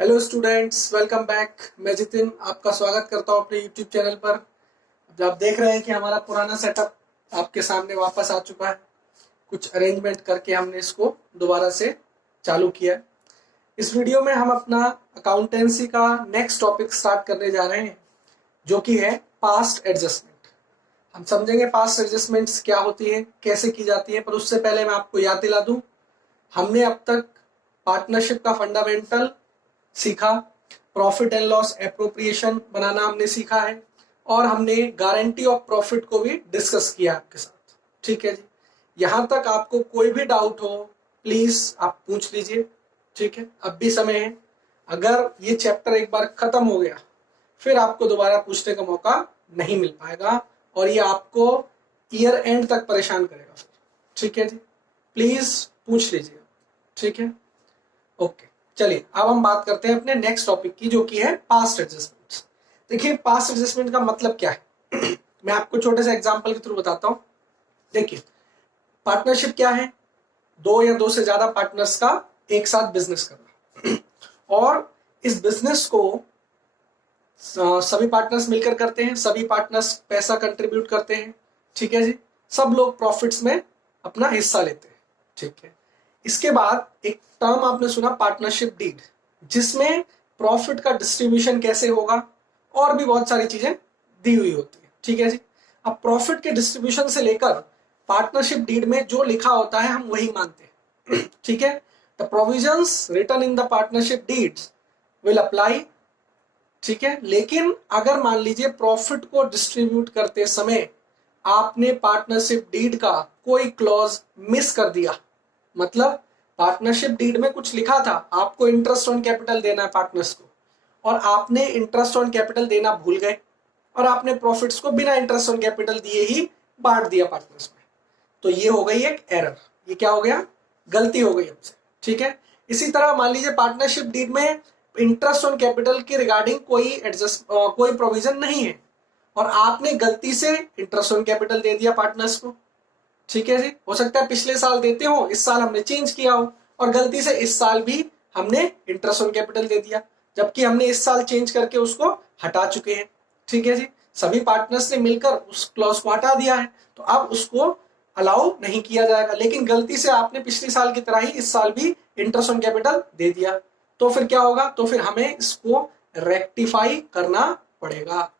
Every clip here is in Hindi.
Hello students, welcome back. मैं जितिन आपका स्वागत करता हूं अपने यूट्यूब चैनल पर। जो आप देख रहे हैं कि हमारा पुराना सेटअप आपके सामने वापस आ चुका है। कुछ अरेंजमेंट करके हमने इसको दोबारा से चालू किया है। इस वीडियो में हम अपना अकाउंटेंसी का नेक्स्ट टॉपिक स्टार्ट करने जा रहे हैं, जो कि है पास्ट एडजस्टमेंट। हम समझेंगे पास्ट एडजस्टमेंट्स क्या होती है, कैसे की जाती है। पर उससे पहले मैं आपको याद दिला दूं, हमने अब तक पार्टनरशिप का फंडामेंटल सीखा, प्रॉफिट एंड लॉस एप्रोप्रिएशन बनाना हमने सीखा है, और हमने गारंटी ऑफ प्रॉफिट को भी डिस्कस किया आपके साथ। ठीक है जी, यहां तक आपको कोई भी डाउट हो प्लीज आप पूछ लीजिए। ठीक है, अब भी समय है। अगर ये चैप्टर एक बार खत्म हो गया फिर आपको दोबारा पूछने का मौका नहीं मिल पाएगा, और ये आपको ईयर एंड तक परेशान करेगा फिर। ठीक है जी, प्लीज पूछ लीजिए। ठीक है, ओके। चलिए अब हम बात करते हैं अपने नेक्स्ट टॉपिक की, जो कि है पास्ट एडजस्टमेंट्स। देखिए, पास्ट एडजस्टमेंट का मतलब क्या है मैं आपको छोटे से एग्जांपल के थ्रू बताता हूं। देखिए, पार्टनरशिप क्या है? दो या दो से ज्यादा पार्टनर्स का एक साथ बिजनेस करना और इस बिजनेस को सभी पार्टनर्स मिलकर करते हैं, सभी पार्टनर्स पैसा कंट्रीब्यूट करते हैं। ठीक है जी, सब लोग प्रॉफिट्स में अपना हिस्सा लेते हैं। ठीक है, इसके बाद एक टर्म आपने सुना, पार्टनरशिप डीड, जिसमें प्रॉफिट का डिस्ट्रीब्यूशन कैसे होगा और भी बहुत सारी चीजें दी हुई होती है। ठीक है जी, अब प्रॉफिट के डिस्ट्रीब्यूशन से लेकर पार्टनरशिप डीड में जो लिखा होता है हम वही मानते हैं। ठीक है, the provisions written in the partnership deeds will apply. ठीक है, लेकिन अगर मान लीजिए प्रॉफिट को डिस्ट्रीब्यूट करते समय आपने पार्टनरशिप डीड का कोई क्लॉज मिस कर दिया, मतलब पार्टनरशिप डीड में कुछ लिखा था, आपको इंटरेस्ट ऑन कैपिटल देना है पार्टनर्स को, और आपने इंटरेस्ट ऑन कैपिटल देना भूल गए और आपने प्रॉफिट्स को बिना इंटरेस्ट ऑन कैपिटल दिए ही बांट दिया पार्टनर्स में, तो ये हो गई एक एरर। ये क्या हो गया? गलती हो गई हमसे। ठीक है, इसी तरह मान लीजिए पार्टनरशिप डीड में इंटरेस्ट ऑन कैपिटल के रिगार्डिंग कोई प्रोविजन नहीं है और आपने गलती से इंटरेस्ट ऑन कैपिटल दे दिया पार्टनर्स को। ठीक है जी, हो सकता है पिछले साल देते हो, इस साल हमने चेंज किया हो और गलती से इस साल भी हमने इंटरेस्ट ऑन कैपिटल दे दिया, जबकि हमने इस साल चेंज करके उसको हटा चुके हैं। ठीक है जी, सभी पार्टनर्स ने मिलकर उस क्लॉज को हटा दिया है, तो अब उसको अलाउ नहीं किया जाएगा, लेकिन गलती से आपने पिछले साल की तरह ही इस साल भी इंटरेस्ट ऑन कैपिटल दे दिया, तो फिर क्या होगा? तो फिर हमें इसको रेक्टिफाई करना पड़ेगा।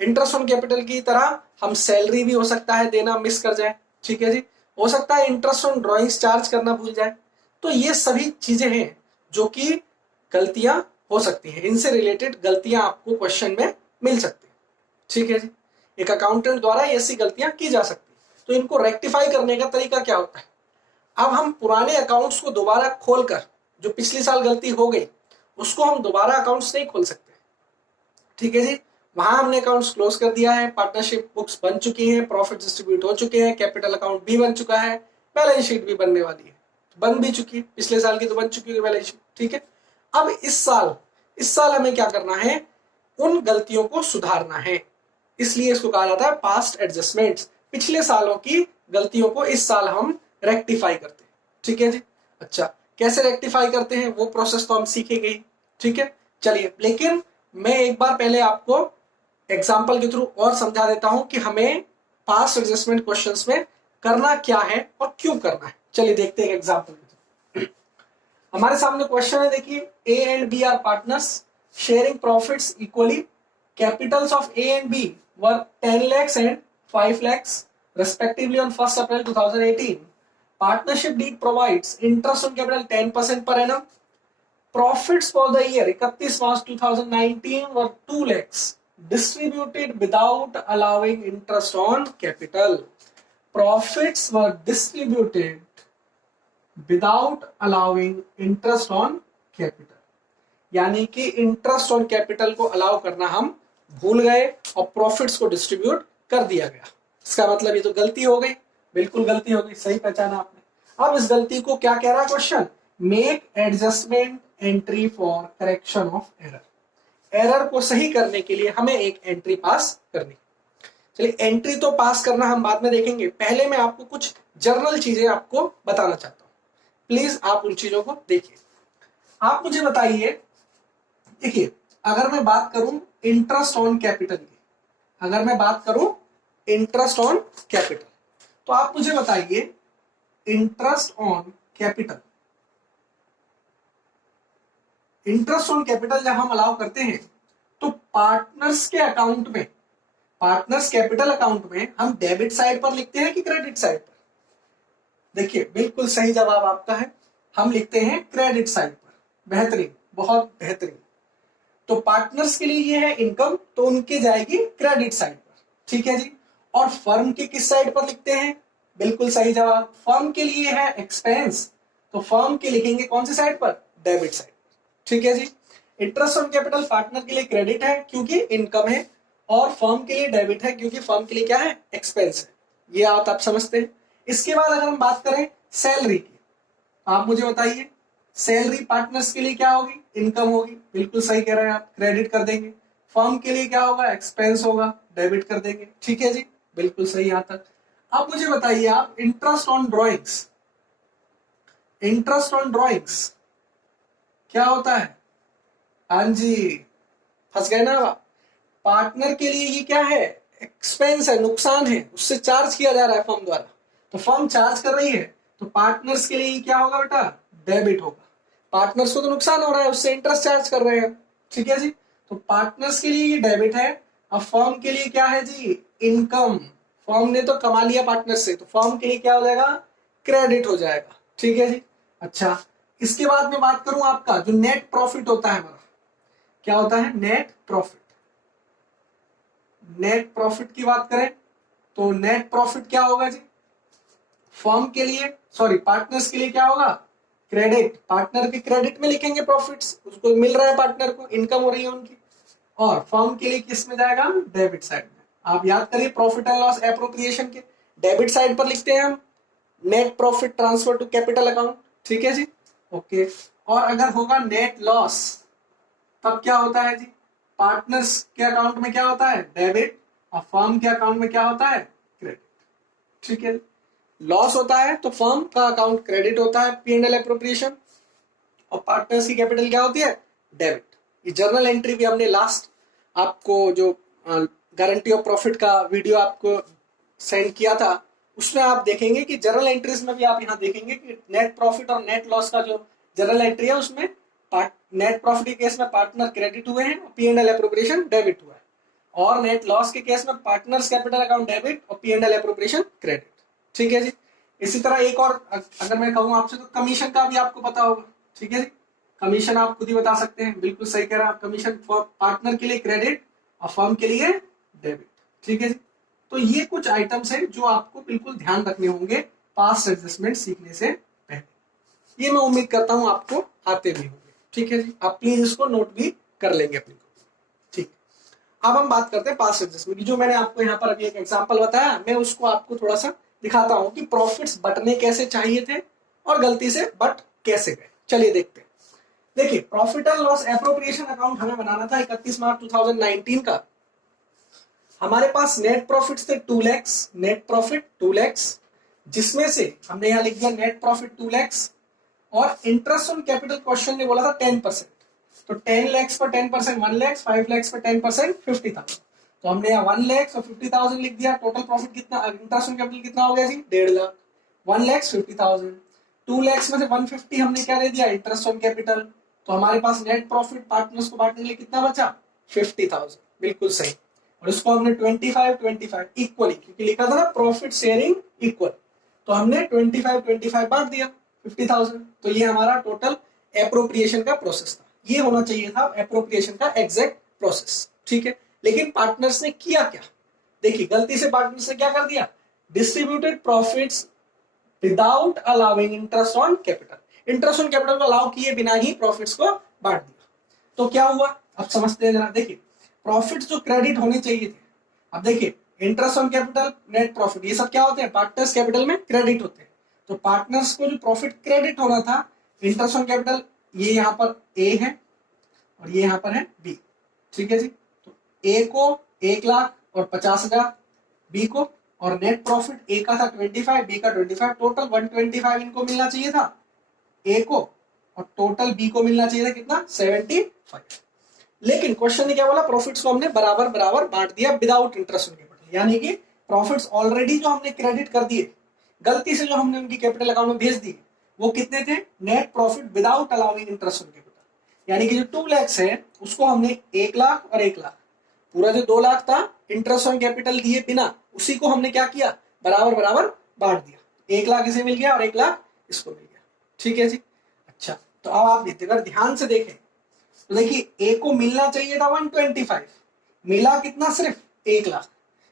इंटरेस्ट ऑन कैपिटल की तरह हम सैलरी भी हो सकता है देना मिस कर जाए। ठीक है जी, हो सकता है इंटरेस्ट ऑन ड्राइंग्स चार्ज करना भूल जाए। तो ये सभी चीजें हैं जो कि गलतियां हो सकती हैं, इनसे रिलेटेड गलतियां आपको क्वेश्चन में मिल सकती है। ठीक है जी, एक अकाउंटेंट द्वारा ऐसी गलतियां की जा सकती है, तो इनको रेक्टिफाई करने का तरीका क्या होता है? अब हम पुराने अकाउंट्स को दोबारा खोलकर, जो पिछली साल गलती हो गई उसको हम दोबारा अकाउंट्स नहीं खोल सकते। ठीक है जी, वहां हमने अकाउंट्स क्लोज कर दिया है, पार्टनरशिप बुक्स बन चुकी हैं, प्रॉफिट डिस्ट्रीब्यूट हो चुके हैं, कैपिटल अकाउंट भी बन चुका है, बैलेंस शीट भी बनने वाली है, बन भी चुकी है, पिछले साल की तो बन चुकी है बैलेंस शीट। ठीक है, अब इस साल हमें क्या करना है? उन गलतियों को सुधारना है, इसलिए इसको कहा जाता है पास्ट एडजस्टमेंट्स। पिछले सालों की गलतियों को इस साल हम रेक्टिफाई करते हैं। ठीक है जी, अच्छा, कैसे रेक्टिफाई करते हैं वो प्रोसेस तो हम सीखेंगे ही। ठीक है, चलिए, लेकिन मैं एक बार पहले आपको एग्जाम्पल के थ्रू और समझा देता हूं कि हमें पास्ट एडजस्टमेंट क्वेश्चंस में करना क्या है और क्यों करना है। चलिए देखते हैं एग्जाम्पल के थ्रू। हमारे सामने क्वेश्चन है, देखिए, A and B are partners sharing profits equally, capitals of A and B were 10 lakhs and 5 lakhs respectively on 1st April 2018. Partnership deed provides interest on capital 10% per annum. Profits for the year 31 March 2019 were 2 lakhs distributed without allowing interest on capital. Profits were distributed without allowing interest on capital. यानी कि इंटरेस्ट ऑन कैपिटल को अलाउ करना हम भूल गए और प्रॉफिट्स को डिस्ट्रीब्यूट कर दिया गया। इसका मतलब ये तो गलती हो गई, बिल्कुल गलती हो गई, सही पहचाना आपने। अब इस गलती को क्या कह रहा है question? Make adjustment entry for correction of error. Error को सही करने के लिए हमें एक एंट्री पास करनी। चलिए, एंट्री तो पास करना हम बाद में देखेंगे, पहले मैं आपको कुछ जर्नल चीजें आपको बताना चाहता हूं। प्लीज आप उन चीजों को देखिए। आप मुझे बताइए देखिए अगर मैं बात करूं इंटरेस्ट ऑन कैपिटल की, अगर मैं बात करूं इंटरेस्ट ऑन कैपिटल, तो आप मुझे बताइए interest on capital, interest on capital जब हम अलाउ करते हैं तो पार्टनर्स के अकाउंट में, पार्टनर्स कैपिटल अकाउंट में हम डेबिट साइड पर लिखते हैं कि क्रेडिट साइड पर? देखिए बिल्कुल सही जवाब आपका है, हम लिखते हैं क्रेडिट साइड पर। बेहतरीन, बहुत बेहतरीन। तो पार्टनर्स के लिए ये है इनकम, तो उनके जाएगी क्रेडिट साइड पर, ठीक है जी। और फर्म के किस साइड पर लिखते हैं? बिल्कुल सही जवाब, फर्म के लिए है एक्सपेंस, तो फर्म के लिखेंगे कौन सी साइड पर? डेबिट साइड पर, ठीक है जी। इंटरेस्ट ऑन कैपिटल पार्टनर के लिए क्रेडिट है क्योंकि इनकम है, और फर्म के लिए डेबिट है क्योंकि फर्म के लिए क्या है? एक्सपेंस है। ये आप समझते हैं। इसके बाद अगर हम बात करें सैलरी की, आप मुझे बताइए सैलरी पार्टनर्स के लिए क्या होगी? इनकम होगी। बिल्कुल सही कह रहे हैं आप, क्रेडिट कर देंगे। फर्म के लिए क्या होगा? एक्सपेंस होगा, डेबिट कर देंगे, ठीक है जी। बिल्कुल सही यहां तक। अब मुझे बताइए आप interest on drawings, interest on drawings क्या होता है? हाँ जी, फंस गए ना आप। पार्टनर के लिए ये क्या है? एक्सपेंस है, नुकसान है, उससे चार्ज किया जा रहा है फर्म द्वारा, तो फर्म चार्ज कर रही है, तो पार्टनर्स के लिए ये क्या होगा बेटा? डेबिट होगा। पार्टनर्स को तो नुकसान हो रहा है, उससे इंटरेस्ट चार्ज कर रहे हैं, ठीक है जी। तो पार्टनर्स के लिए ये डेबिट है। अब फर्म के लिए क्या है जी? इनकम। फर्म ने तो कमा लिया पार्टनर से, तो फर्म के लिए क्या हो जाएगा? क्रेडिट हो जाएगा, ठीक है जी। अच्छा, इसके बाद में बात करूं आपका जो नेट प्रॉफिट होता है हमारा, क्या होता है? Net profit. नेट प्रॉफिट की बात करें तो नेट प्रॉफिट क्या होगा जी? फर्म के लिए, सॉरी पार्टनर्स के लिए क्या होगा? क्रेडिट। पार्टनर के क्रेडिट में लिखेंगे प्रॉफिट्स, उसको मिल रहा है, पार्टनर को इनकम हो रही है उनकी। और फर्म के लिए किस में जाएगा? डेबिट साइड में। आप याद करिए प्रॉफिट एंड लॉस एप्रोप्रिएशन के डेबिट साइड पर लिखते हैं हम net profit transfer to capital account, ठीक है जी। ओके, और अगर होगा नेट लॉस तब क्या होता है जी? पार्टनर्स के अकाउंट में क्या होता है? डेबिट, और फर्म के अकाउंट में क्या होता है? क्रेडिट, ठीक है। लॉस होता है तो फर्म का अकाउंट क्रेडिट होता है, पी एंड एल एप्रोप्रिएशन, और पार्टनर्स की कैपिटल क्या होती है? डेबिट। ये जर्नल एंट्री भी हमने लास्ट आपको जो गारंटी ऑफ प्रॉफिट का वीडियो आपको सेंड किया था, उसमें आप देखेंगे कि जर्नल एंट्रीज में भी आप यहाँ देखेंगे कि नेट प्रॉफिट और नेट लॉस का जो जर्नल एंट्री है उसमें नेट प्रॉफिट के केस में पार्टनर क्रेडिट हुए हैं, P and L appropriation debit हुआ है, और नेट लॉस के केस में पार्टनर्स कैपिटल अकाउंट डेबिट और P and L appropriation credit, ठीक है जी। इसी तरह एक और अगर मैं कहूँ आपसे तो कमीशन का भी आपको पता होगा, ठीक है जी। कमीशन आप खुद ही बता सकते हैं, बिल्कुल सही कह रहे हैं आप। कमीशन पार्टनर के लिए क्रेडिट और फर्म के लिए डेबिट, ठीक है जी। तो ये कुछ आइटम्स हैं जो आपको बिल्कुल ध्यान रखने होंगे पास्ट एडजस्टमेंट सीखने से पहले। ये मैं उम्मीद करता हूं आपको आते भी होंगे, ठीक है जी। आप प्लीज इसको नोट भी कर लेंगे अपनी को, ठीक। अब हम बात करते हैं पास्ट एडजस्टमेंट की। जो मैंने आपको यहाँ पर अभी एक एग्जांपल बताया, मैं उसको आपको थोड़ा सा दिखाता हूं कि प्रॉफिट्स बटने कैसे चाहिए थे और गलती से बट कैसे गए। चलिए देखते हैं। देखिए profit and loss appropriation account हमें बनाना था 31 मार्च 2019 का। हमारे पास नेट प्रॉफिट्स थे 2 लाख, नेट प्रॉफिट 2 लाख, जिसमें से हमने यहां लिख दिया नेट प्रॉफिट 2 लाख, और इंटरेस्ट ऑन कैपिटल क्वेश्चन ने बोला था 10%, तो 10 लाख पर 10% 1 लाख, 5 लाख पर 10% 50,000, तो हमने यहाँ 1 लाख और 50,000 लिख दिया। टोटल प्रॉफिट कितना, इंटरेस्ट ऑन कैपिटल कितना हो गया जी? 1.5 लाख। 1 लाख 50,000, 2 लाख में से 150 हमने क्या दे दिया? इंटरेस्ट ऑन कैपिटल, तो हमारे पास नेट प्रॉफिट पार्टनर्स को बांटने के लिए कितना बचा? 50,000, बिल्कुल सही। और इसको हमने 25-25 इक्वली, क्योंकि लिखा था ना प्रॉफिट शेयरिंग इक्वल, तो हमने 25-25 बांट दिया 50,000। तो ये हमारा टोटल एप्रोप्रिएशन का प्रोसेस था। ये होना चाहिए था एप्रोप्रिएशन का एग्जैक्ट प्रोसेस, ठीक है। लेकिन पार्टनर्स ने किया क्या? देखिए गलती से पार्टनर्स ने क्या कर दिया? Distributed profits without allowing interest on capital. Interest on capital को अलाउ किए बिना ही प्रॉफिट्स को बांट दिया। तो क्या हुआ अब समझते हैं जरा। देखिए प्रॉफिट्स जो क्रेडिट होने चाहिए थे, अब देखिए interest on capital, net profit, ये सब क्या होते हैं? पार्टनर्स कैपिटल में क्रेडिट होते हैं। तो पार्टनर्स को जो प्रॉफिट क्रेडिट होना था इंटरेस्ट ऑन कैपिटल, ये यहाँ पर ए है और ये यहाँ पर है बी, ठीक है जी। तो ए को 1 लाख और 50,000, बी को, और नेट प्रॉफिट ए का था 25, बी का 25, टोटल 125 इनको मिलना चाहिए था ए को, और टोटल बी को मिलना चाहिए था कितना? 75। लेकिन क्वेश्चन ने क्या बोला, प्रॉफिट्स को हमने बराबर बराबर बांट दिया विदाउट इंटरेस्ट ऑन कैपिटल, यानी कि प्रॉफिट्स ऑलरेडी जो हमने क्रेडिट कर दिए, गलती से जो हमने उनकी कैपिटल अकाउंट में भेज दी, वो कितने थे, net profit without allowing interest on capital, यानी कि जो 2 लाख है उसको हमने 1 लाख और 1 लाख, पूरा जो 2 लाख था इंटरेस्ट ऑन कैपिटल दिए बिना, उसी को हमने क्या किया, बराबर बराबर बांट दिया। 1 लाख इसे मिल गया और 1 लाख इसको मिल गया। ठीक है जी। अच्छा, तो अब आप अगर ध्यान से देखें तो देखिए, ए को मिलना चाहिए था 125, मिला कितना, सिर्फ 1 लाख।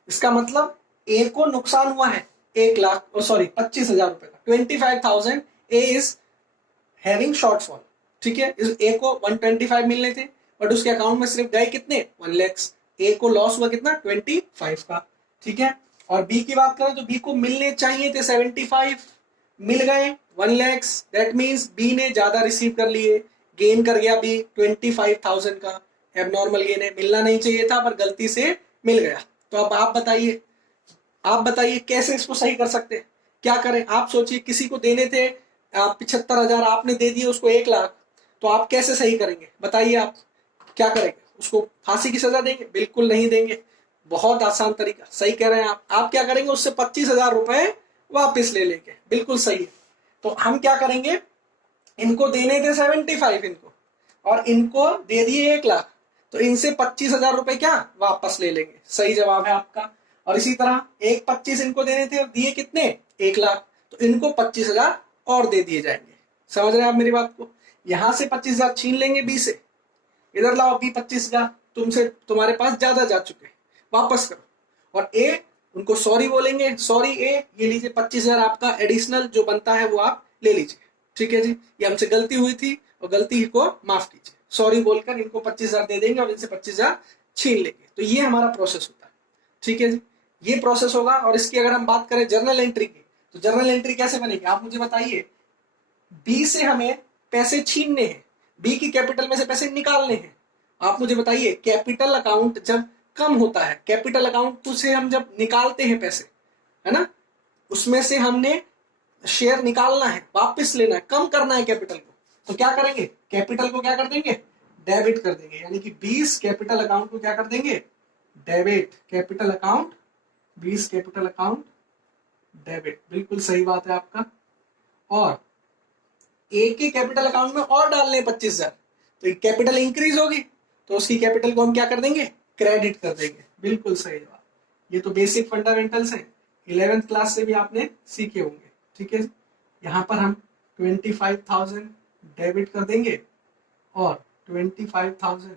इसका मतलब ए को नुकसान हुआ है 1 लाख, सॉरी 25,000 रुपए का, 25,000 ए इज हैविंग शॉर्टफॉल। ठीक है, इस ए को 125 मिलने थे, बट उसके अकाउंट में सिर्फ गए कितने, 1 लाख। ए को लॉस हुआ कितना, 25 का। ठीक है, और बी की बात करें तो बी को मिलने चाहिए थे 75, मिल गए 1 लाख। दैट मीन्स बी ने ज्यादा रिसीव कर लिए, गेन कर गया बी 25,000 का, एबनॉर्मल गेन है, मिलना नहीं चाहिए था पर गलती से मिल गया। तो अब आप बताइए कैसे इसको सही कर सकते हैं, क्या करें। आप सोचिए, किसी को देने थे 75,000, आपने दे दिए उसको 1 लाख, तो आप कैसे सही करेंगे, बताइए आप क्या करेंगे, उसको फांसी की सजा देंगे, बिल्कुल नहीं देंगे। बहुत आसान तरीका, सही कह रहे हैं आप क्या करेंगे, उससे 25,000 रुपए वापस ले लेंगे, बिल्कुल सही है। तो हम क्या करेंगे, इनको देने थे 75 इनको, और इनको दे दिए 1 लाख, तो इनसे 25,000 रुपए क्या वापस ले लेंगे, सही जवाब है आपका। और इसी तरह 1,25 इनको देने थे और दिए कितने, 1 लाख, तो इनको 25,000 और दे दिए जाएंगे। समझ रहे हैं आप मेरी बात को, यहां से 25,000 छीन लेंगे बी से, इधर लाओ बी 25,000, तुम्हारे पास ज्यादा जा चुके, वापस करो। और ए, उनको सॉरी बोलेंगे, सॉरी ए, ये लीजिए 25,000 आपका एडिशनल जो बनता है वो आप ले लीजिए। ठीक है जी, ये हमसे गलती हुई थी और गलती को माफ कीजिए, सॉरी बोलकर इनको 25,000 दे देंगे और इनसे 25,000 छीन लेंगे। तो ये हमारा प्रोसेस होता है। ठीक है जी, ये प्रोसेस होगा। और इसकी अगर हम बात करें जर्नल एंट्री की, तो जर्नल एंट्री कैसे बनेगी, आप मुझे बताइए। बी से हमें पैसे छीनने हैं, बी की कैपिटल में से पैसे निकालने हैं। आप मुझे बताइए, कैपिटल अकाउंट जब कम होता है, कैपिटल अकाउंट से हम जब निकालते हैं पैसे, है ना, उसमें से हमने शेयर निकालना है, वापस लेना है, कम करना है कैपिटल को, तो क्या करेंगे, कैपिटल को क्या कर देंगे, डेबिट कर देंगे। यानी कि 20 कैपिटल अकाउंट को क्या कर देंगे, debit capital account, 20 capital account debit, बिल्कुल सही बात है आपका। और ए के कैपिटल अकाउंट में और डालने 25,000, तो कैपिटल इंक्रीज होगी, तो उसकी कैपिटल को हम क्या कर देंगे, क्रेडिट कर देंगे, बिल्कुल सही जवाब। ये तो बेसिक फंडामेंटल्स है, 11th क्लास से भी आपने सीखे होंगे। ठीक है, यहाँ पर हम 25,000 डेबिट कर देंगे और 25,000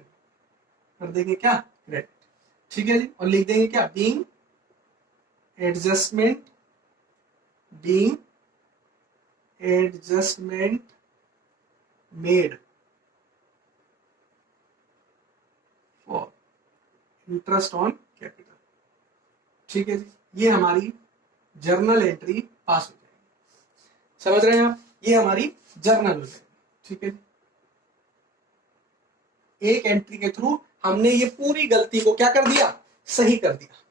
कर देंगे क्या, क्रेडिट। ठीक है जी, और लिख देंगे क्या, being adjustment made for interest on capital. ठीक है जी, ये हमारी जर्नल एंट्री पास हो जाएगी। समझ रहे हैं आप, ये हमारी जर्नल हो जाएगी। ठीक है, एक एंट्री के थ्रू हमने ये पूरी गलती को क्या कर दिया, सही कर दिया।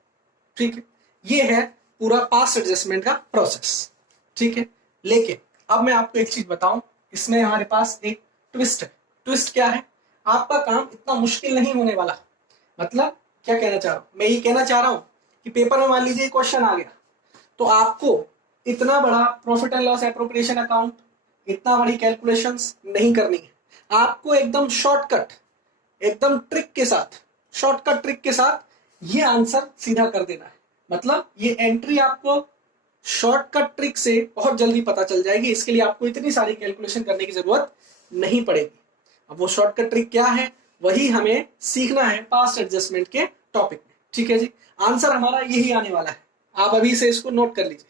ठीक है, ये है पूरा पास्ट एडजस्टमेंट का प्रोसेस। ठीक है, लेकिन अब मैं आपको एक चीज बताऊं, इसमें हमारे पास एक ट्विस्ट है। ट्विस्ट क्या है, आपका काम इतना मुश्किल नहीं होने वाला। मतलब क्या कहना चाह रहा हूं, मैं ये कहना चाह रहा हूं कि पेपर में मान लीजिए क्वेश्चन आ गया, तो आपको इतना बड़ा profit and loss appropriation account, इतना बड़ी कैलकुलेशंस नहीं करनी है। आपको एकदम शॉर्टकट, एकदम ट्रिक के साथ, शॉर्टकट ट्रिक के साथ ये आंसर सीधा कर देना है। मतलब ये एंट्री आपको शॉर्टकट ट्रिक से बहुत जल्दी पता चल जाएगी। इसके लिए आपको इतनी सारी कैलकुलेशन करने की जरूरत नहीं पड़ेगी। अब वो शॉर्टकट ट्रिक क्या है, वही हमें सीखना है पास्ट एडजस्टमेंट के टॉपिक में। ठीक है जी, आंसर हमारा यही आने वाला है। आप अभी से इसको नोट कर लीजिए,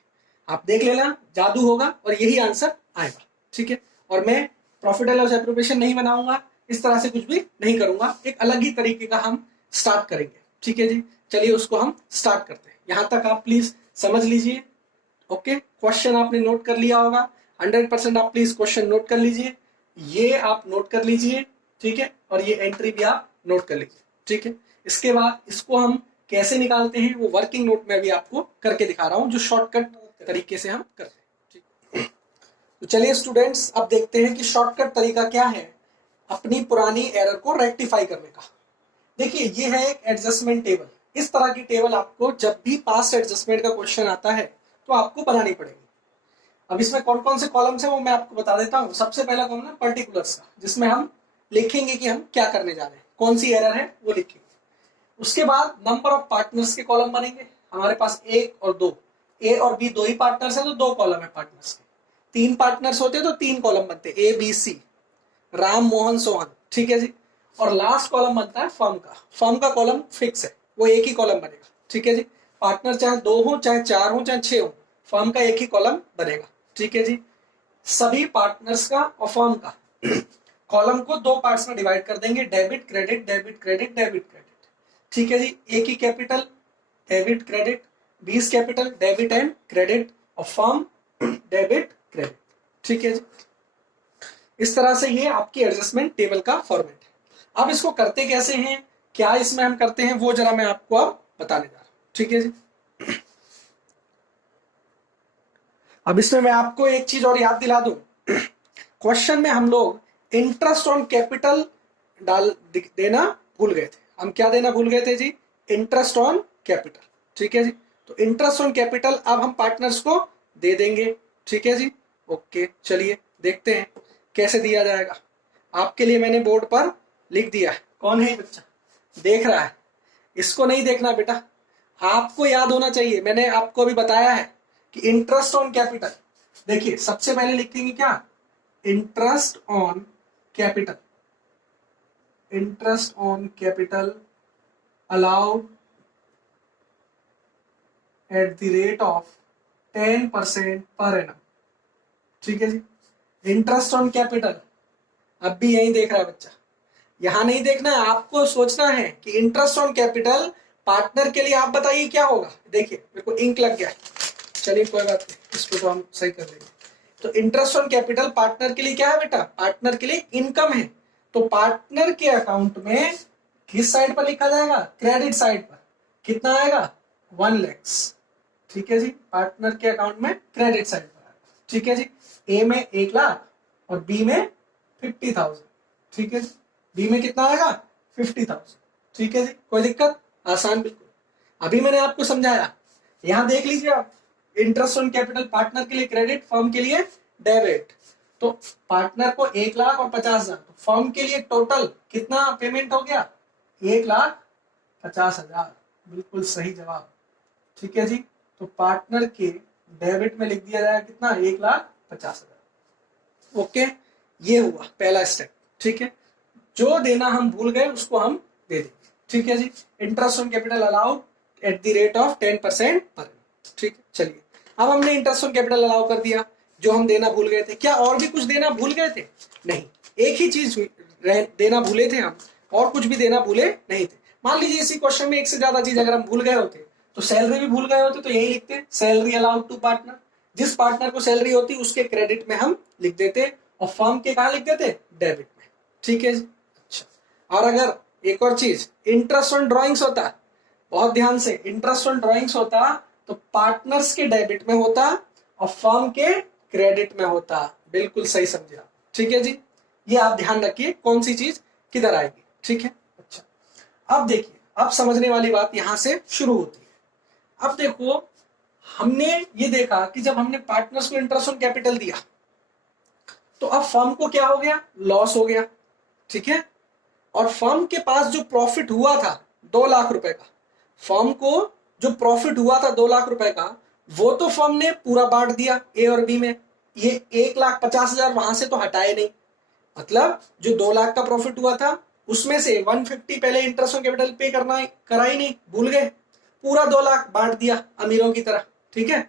आप देख लेना, जादू होगा और यही आंसर आएगा। ठीक है, और मैं प्रॉफिट एंड लॉस एप्रोप्रिएशन नहीं बनाऊंगा, इस तरह से कुछ भी नहीं करूंगा, एक अलग ही तरीके का हम स्टार्ट करेंगे। ठीक है जी, चलिए उसको हम स्टार्ट करते हैं। यहां तक आप प्लीज समझ लीजिए। ओके, क्वेश्चन आपने नोट कर लिया होगा, 100% आप प्लीज क्वेश्चन नोट कर लीजिए, ये आप नोट कर लीजिए। ठीक है, और ये एंट्री भी आप नोट कर लीजिए। ठीक है, इसके बाद इसको हम कैसे निकालते हैं वो वर्किंग नोट में भी आपको करके दिखा रहा हूं, जो शॉर्टकट तरीके से हम करते हैं। ठीक, तो चलिए स्टूडेंट्स, अब देखते हैं कि शॉर्टकट तरीका क्या है अपनी पुरानी एरर को रेक्टिफाई करने का। देखिए ये है एक एडजस्टमेंट टेबल। इस तरह की टेबल आपको जब भी पास्ट एडजस्टमेंट का क्वेश्चन आता है तो आपको बनानी पड़ेगी। अब इसमें कौन कौन से कॉलम्स है वो मैं आपको बता देता हूँ। सबसे पहला कॉलम है पर्टिकुलर्स का, जिसमें हम लिखेंगे कि हम क्या करने जा रहे हैं, कौन सी एरर है वो लिखेंगे। उसके बाद नंबर ऑफ पार्टनर्स के कॉलम बनेंगे। हमारे पास एक और दो, ए और बी दो ही पार्टनर्स है तो दो कॉलम है पार्टनर्स के। तीन पार्टनर्स होते तो तीन कॉलम बनते, A B C, Ram Mohan Sohan, ठीक है जी। और लास्ट कॉलम बनता है फर्म का। फर्म का कॉलम फिक्स है, वो एक ही कॉलम बनेगा, ठीक है जी। पार्टनर चाहे दो हो, चाहे चार हो, चाहे छह हो, फर्म का एक ही कॉलम बनेगा, ठीक है जी। सभी पार्टनर्स का और फर्म का कॉलम को दो पार्ट्स में डिवाइड कर देंगे, debit credit, debit credit, debit credit, ठीक है जी। एक ही कैपिटल, डेबिट क्रेडिट, बीस कैपिटल, डेबिट एंड क्रेडिट, और फर्म डेबिट क्रेडिट, ठीक है जी। इस तरह से ये आपकी एडजस्टमेंट टेबल का फॉर्मेट है। अब इसको करते कैसे हैं, क्या इसमें हम करते हैं, वो जरा मैं आपको अब बताने जा रहा हूं, ठीक है जी। अब इसमें मैं आपको एक चीज और याद दिला दूं। क्वेश्चन में हम लोग इंटरेस्ट ऑन कैपिटल देना भूल गए थे। हम क्या देना भूल गए थे जी, इंटरेस्ट ऑन कैपिटल, ठीक है जी। तो इंटरेस्ट ऑन कैपिटल अब हम पार्टनर्स को दे देंगे, ठीक है जी। ओके, चलिए देखते हैं कैसे दिया जाएगा। आपके लिए मैंने बोर्ड पर लिख दिया है। कौन है ये बच्चा, देख रहा है? इसको नहीं देखना बेटा, आपको याद होना चाहिए। मैंने आपको अभी बताया है कि इंटरेस्ट ऑन कैपिटल, देखिए सबसे पहले लिखेंगे क्या, interest on capital, interest on capital allowed at the rate of 10% per annum, ठीक है जी। इंटरेस्ट ऑन कैपिटल अब भी यही देख रहा है बच्चा, यहां नहीं देखना है, आपको सोचना है कि इंटरेस्ट ऑन कैपिटल पार्टनर के लिए आप बताइए क्या होगा। देखिए मेरे को इंक लग गया, चलिए कोई बात नहीं, इसको तो हम सही कर देंगे। तो इंटरेस्ट ऑन कैपिटल पार्टनर के लिए क्या है बेटा, पार्टनर के लिए इनकम है। तो पार्टनर के अकाउंट में किस साइड पर लिखा जाएगा, क्रेडिट साइड पर। कितना आएगा, 1 लाख, ठीक है जी। पार्टनर के अकाउंट में क्रेडिट साइड पर आएगा, ठीक है जी। ए में 1 लाख और बी में 50,000, ठीक है जी। बी में कितना आएगा, 50,000, ठीक है जी। कोई दिक्कत, आसान बिल्कुल। अभी मैंने आपको समझाया, यहां देख लीजिए आप, इंटरेस्ट ऑन कैपिटल पार्टनर के लिए क्रेडिट, फर्म के लिए डेबिट। तो पार्टनर को 1 लाख और 50,000, तो फर्म के लिए टोटल कितना पेमेंट हो गया, 1,50,000, बिल्कुल सही जवाब, ठीक है जी। तो पार्टनर के डेबिट में लिख दिया जाएगा कितना, 1,50,000। ओके, ये हुआ पहला स्टेप, ठीक है। जो देना हम भूल गए उसको हम दे देंगे, ठीक है जी। Interest on capital allowed at the rate of 10% पर, ठीक है। चलिए अब हमने इंटरेस्ट ऑन कैपिटल अलाउ कर दिया, जो हम देना भूल गए थे। क्या और भी कुछ देना भूल गए थे, नहीं, एक ही चीज देना भूले थे हम, और कुछ भी देना भूले नहीं थे। मान लीजिए इसी क्वेश्चन में एक से ज्यादा चीज अगर हम भूल गए होते, तो सैलरी भी भूल गए होते तो यही लिखते, सैलरी अलाउड टू पार्टनर। जिस पार्टनर को सैलरी होती उसके क्रेडिट में हम लिख देते, और फर्म के कहा लिख देते, डेबिट में, ठीक है जी। अच्छा, और अगर एक और चीज, इंटरेस्ट ऑन ड्रॉइंग्स होता, बहुत ध्यान से, इंटरेस्ट ऑन ड्रॉइंग्स होता तो पार्टनर्स के डेबिट में होता और फर्म के क्रेडिट में होता। बिल्कुल सही समझे आप, ठीक है जी। ये आप ध्यान रखिए कौन सी चीज किधर आएगी, ठीक है। अच्छा, अब देखिए, अब समझने वाली बात यहां से शुरू होती है। अब देखो, हमने ये देखा कि जब हमने पार्टनर्स को इंटरेस्ट ऑन कैपिटल दिया तो अब फर्म को क्या हो गया, लॉस हो गया, ठीक है। और फर्म के पास जो प्रॉफिट हुआ था 2 लाख रुपए का, फर्म को जो प्रॉफिट हुआ था 2 लाख रुपए का, वो तो फर्म ने पूरा बांट दिया ए और बी में। ये 1,50,000 वहां से तो हटाए नहीं, मतलब जो 2 लाख का प्रॉफिट हुआ था उसमें से 150 पहले इंटरेस्ट ऑन कैपिटल पे करना करा ही नहीं, भूल गए, पूरा 2 लाख बांट दिया अमीरों की तरह, ठीक है।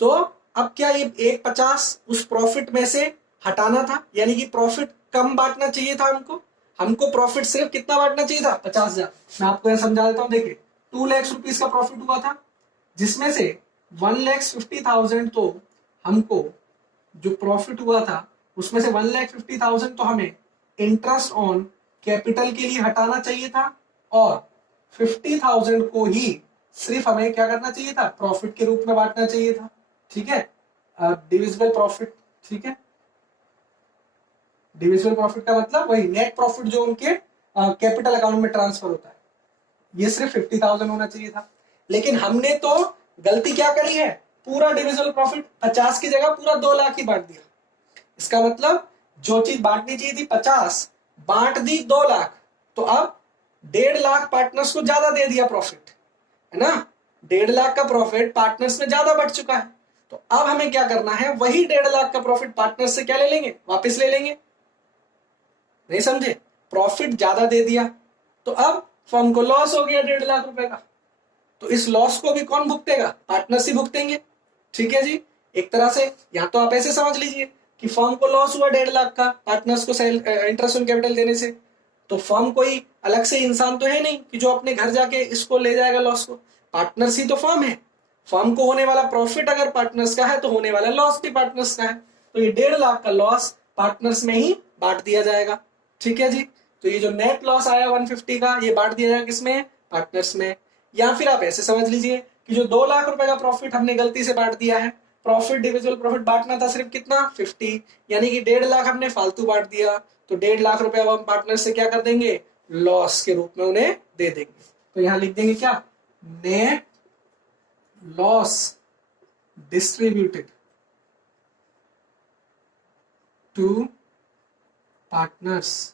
तो अब क्या, ये 1,50 उस प्रॉफिट में से हटाना था, यानी कि प्रॉफिट कम बांटना चाहिए था हमको। हमको प्रॉफिट सिर्फ कितना बांटना चाहिए था, 50,000। मैं आपको यह समझा देता हूं, देखिए 2 लाख रुपीज का प्रॉफिट हुआ था, जिसमें से 1,50,000 तो हमको, जो प्रॉफिट हुआ था उसमें से 1,50,000 तो हमें इंटरेस्ट ऑन कैपिटल के लिए हटाना चाहिए था, और 50,000 को ही सिर्फ हमें क्या करना चाहिए था, प्रॉफिट के रूप में बांटना चाहिए था, ठीक है। डिविजिबल प्रॉफिट, ठीक है। डिविजिबल प्रॉफिट का मतलब वही नेट प्रॉफिट जो उनके कैपिटल अकाउंट में ट्रांसफर होता है। ये सिर्फ 50,000 होना चाहिए था, लेकिन हमने तो गलती क्या करी है, पूरा डिविजिबल प्रॉफिट 50 की जगह पूरा 2 लाख ही बांट दिया। इसका मतलब जो चीज बांटनी चाहिए थी 50 बांट दी 2 लाख, तो अब 1.5 लाख पार्टनर्स को ज्यादा दे दिया प्रॉफिट, है ना। 1.5 लाख का प्रॉफिट पार्टनर्स में ज्यादा बढ़ चुका है, तो अब हमें क्या करना है, वही 1.5 लाख का प्रॉफिट पार्टनर्स से क्या ले लेंगे, वापस ले लेंगे। नहीं समझे, प्रॉफिट ज्यादा दे दिया तो अब फर्म को लॉस हो गया 1.5 लाख रुपए का, तो इस लॉस को भी कौन भुगतेगा, पार्टनर्स ही भुगतेंगे। ठीक है जी, एक तरह से या तो आप ऐसे समझ लीजिए कि फर्म को लॉस हुआ 1.5 लाख का पार्टनर्स को इंटरेस्ट ऑन कैपिटल देने से, तो फर्म कोई अलग से इंसान तो है नहीं कि जो अपने घर जाके इसको ले जाएगा लॉस को, पार्टनर्स ही तो फर्म है। फर्म को होने वाला प्रॉफिट अगर पार्टनर्स का है तो होने वाला लॉस भी पार्टनर्स का है, तो ये 1.5 लाख का लॉस पार्टनर्स में ही बांट दिया जाएगा। ठीक है जी, तो ये जो नेट लॉस आया 150 का, ये बांट दिया जाएगा किसमें, पार्टनर्स में। या फिर आप ऐसे समझ लीजिए कि जो 2 लाख रुपए का प्रॉफिट हमने गलती से बांट दिया है, प्रॉफिट डिविजिबल प्रॉफिट बांटना था सिर्फ कितना, 50, यानी कि 1.5 लाख हमने फालतू बांट दिया, तो 1.5 लाख रुपए अब हम पार्टनर से क्या कर देंगे, लॉस के रूप में उन्हें दे देंगे। तो यहां लिख देंगे क्या, net loss distributed to partners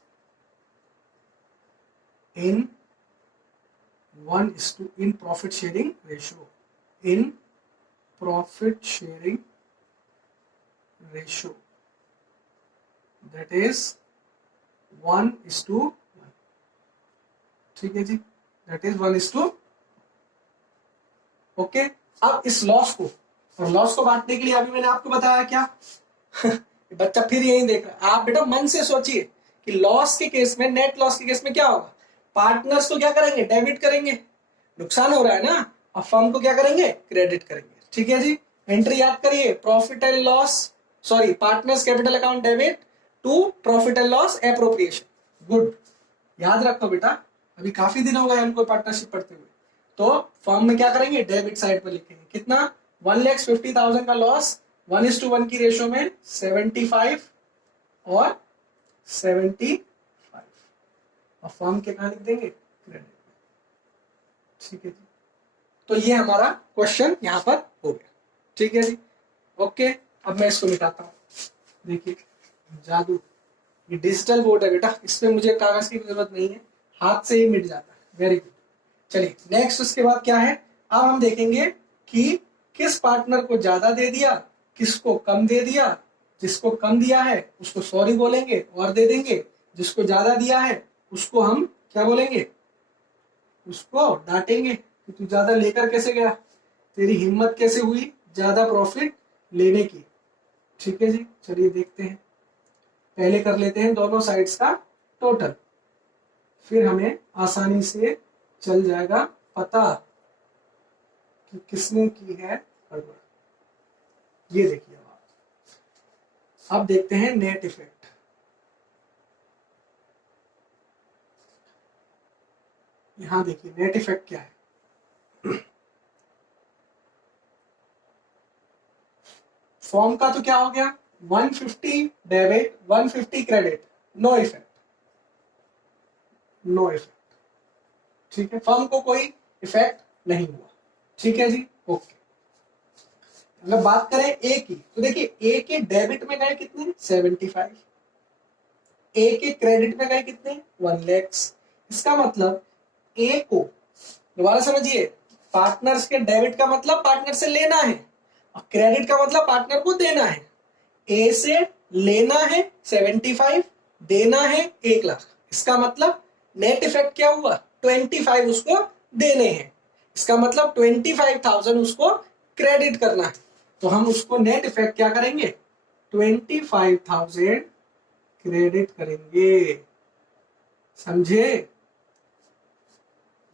in profit sharing ratio, in profit sharing ratio, that is 1:1। ठीक है जी, that is 1:। ओके, अब इस लॉस को, और लॉस को बांटने के लिए अभी मैंने आपको बताया क्या बच्चा फिर यही देख रहा है, आप बेटा मन से सोचिए कि लॉस के केस में, नेट लॉस के केस में क्या होगा, पार्टनर्स को क्या करेंगे, डेबिट करेंगे, नुकसान हो रहा है ना, अब फर्म को क्या करेंगे, क्रेडिट करेंगे। ठीक है जी, एंट्री याद करिए, profit and loss, sorry partners capital account debit to profit and loss appropriation. Good, याद रखो बेटा, अभी काफी दिन हो गए हमको पार्टनरशिप पढ़ते हुए। तो फर्म में क्या करेंगे, डेबिट साइड पर लिखेंगे कितना, 1,50,000 का लॉस, 1:1 की रेशो में 75 और 75, और फर्म के कहा लिख देंगे, क्रेडिट। ठीक है जी, तो ये हमारा क्वेश्चन यहां पर हो गया। ठीक है जी, ओके, अब मैं इसको मिटाता हूं। देखिए जादू, ये डिजिटल बोर्ड है बेटा, इसमें मुझे कागज की जरूरत नहीं है, हाथ से ही मिट जाता है। वेरी गुड, चलिए नेक्स्ट, उसके बाद क्या है, अब हम देखेंगे कि किस पार्टनर को ज्यादा दे दिया, किसको कम दे दिया। जिसको कम दिया है उसको सॉरी बोलेंगे और दे देंगे, जिसको ज्यादा दिया है उसको हम क्या बोलेंगे, उसको डांटेंगे कि तू ज्यादा लेकर कैसे गया, तेरी हिम्मत कैसे हुई ज्यादा प्रॉफिट लेने की। ठीक है जी, चलिए देखते हैं, पहले कर लेते हैं दोनों साइड्स का टोटल, फिर हमें आसानी से चल जाएगा पता कि किसने की है गड़बड़। ये देखिए, अब देखते हैं नेट इफेक्ट। यहां देखिए नेट इफेक्ट क्या है, फॉर्म का तो क्या हो गया, 150 debit 150 credit, no effect, no effect. ठीक है, फर्म को कोई इफेक्ट नहीं हुआ। ठीक है जी, ओके। अगर बात करें ए की, तो देखिए ए के डेबिट में गए कितने, 75, ए के क्रेडिट में गए कितने, 1 लाख। इसका मतलब ए को, दोबारा समझिए, पार्टनर्स के डेबिट का मतलब पार्टनर से लेना है और क्रेडिट का मतलब पार्टनर को देना है। ए से लेना है 75, देना है 1 लाख। इसका मतलब नेट इफेक्ट क्या हुआ, 25 उसको देने हैं। इसका मतलब 25,000 उसको क्रेडिट करना है, तो हम उसको नेट इफेक्ट क्या करेंगे, 25,000 क्रेडिट करेंगे। समझे,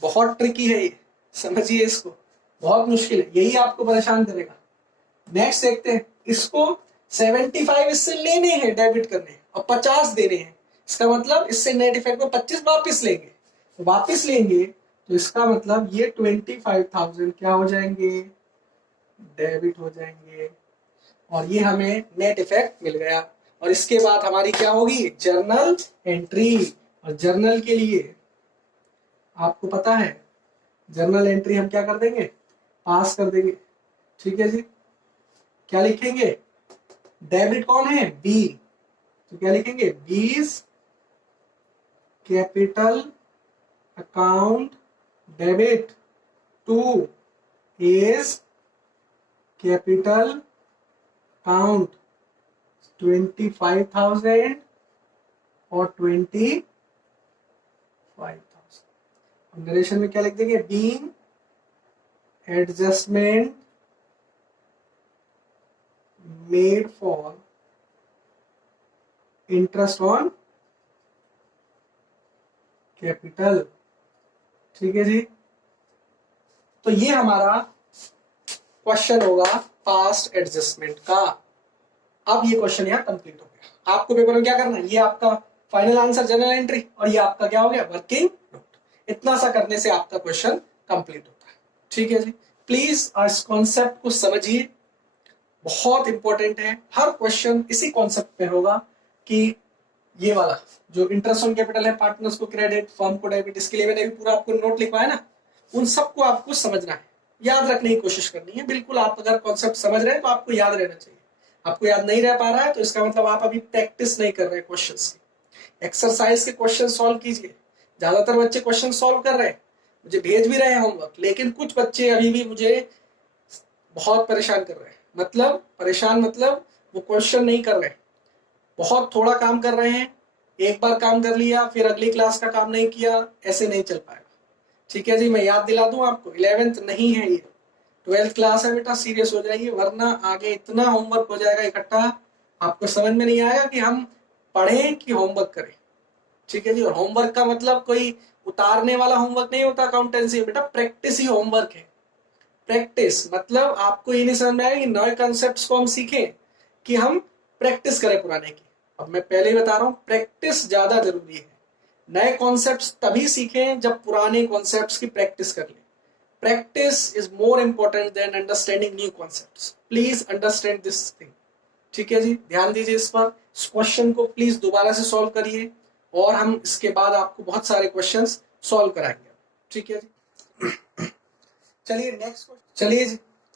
बहुत ट्रिकी है ये, समझिए इसको, बहुत मुश्किल है, यही आपको परेशान करेगा। नेक्स्ट देखते हैं, इसको 75 इससे लेने हैं डेबिट करने और 50 देने हैं। इसका मतलब इससे नेट इफेक्ट में 25 वापस लेंगे, तो वापस लेंगे तो इसका मतलब ये 25,000 क्या हो जाएंगे, डेबिट हो जाएंगे, और ये हमें नेट इफेक्ट मिल गया। और इसके बाद हमारी क्या होगी, जर्नल एंट्री, और जर्नल के लिए आपको पता है जर्नल एंट्री हम क्या कर देंगे, पास कर देंगे। ठीक है जी, क्या लिखेंगे, डेबिट कौन है, बी, तो क्या लिखेंगे, B's capital account debit to A's capital account 25,000 और 25,000। नरेशन में क्या लिख देंगे, being adjustment made for interest on capital. ठीक है जी, तो ये हमारा क्वेश्चन होगा पास्ट एडजस्टमेंट का। अब ये क्वेश्चन यहाँ कंप्लीट हो गया। आपको पेपर में क्या करना है, ये आपका फाइनल आंसर जर्नल एंट्री और ये आपका क्या हो गया, वर्किंग नोट। इतना सा करने से आपका क्वेश्चन कंप्लीट होता है। ठीक है जी, प्लीज इस कॉन्सेप्ट को समझिए, बहुत इंपॉर्टेंट है। हर क्वेश्चन इसी कॉन्सेप्ट पे होगा कि ये वाला जो इंटरेस्ट ऑन कैपिटल है, पार्टनर्स को क्रेडिट, फर्म को डेबिट, इसके लिए मैंने भी पूरा आपको नोट लिखवाया ना, उन सबको आपको समझना है, याद रखने की कोशिश करनी है। बिल्कुल, आप अगर कॉन्सेप्ट समझ रहे हैं तो आपको याद रहना चाहिए। आपको याद नहीं रह पा रहा है तो इसका मतलब आप अभी प्रैक्टिस नहीं कर रहे हैं क्वेश्चंस की। एक्सरसाइज के क्वेश्चन सॉल्व कीजिए। ज्यादातर बच्चे क्वेश्चन सॉल्व कर रहे हैं, मुझे भेज भी रहे हैं होमवर्क, लेकिन कुछ बच्चे अभी भी मुझे बहुत परेशान कर रहे हैं। मतलब परेशान मतलब वो क्वेश्चन नहीं कर रहे, बहुत थोड़ा काम कर रहे हैं, एक बार काम कर लिया फिर अगली क्लास का काम नहीं किया, ऐसे नहीं चल पाएगा। ठीक है जी, मैं याद दिला दूं आपको, 11th नहीं है ये, 12th क्लास है बेटा, सीरियस हो जाइए, वरना आगे इतना होमवर्क हो जाएगा इकट्ठा, आपको समझ में नहीं आएगा कि हम पढ़ें कि होमवर्क करें। ठीक है जी, और होमवर्क का मतलब कोई उतारने वाला होमवर्क नहीं होता अकाउंटेंसी, बेटा प्रैक्टिस ही होमवर्क है। प्रैक्टिस मतलब आपको ये नहीं समझ में आएगा कि नए कॉन्सेप्ट्स को हम सीखें कि हम प्रैक्टिस करें पुराने की। अब मैं पहले ही बता रहा हूं, प्रैक्टिस ज्यादा जरूरी है। नए कॉन्सेप्ट्स तभी सीखें जब पुराने कॉन्सेप्ट्स की प्रैक्टिस कर लें। Practice is more important than understanding new concepts. Please understand this thing. ठीक है जी, ध्यान दीजिए इस पर। इस क्वेश्चन को प्लीज दोबारा से सॉल्व करिए और हम इसके बाद आपको बहुत सारे क्वेश्चंस सॉल्व कराएंगे। ठीक है जी, चलिए नेक्स्ट क्वेश्चन, चलिए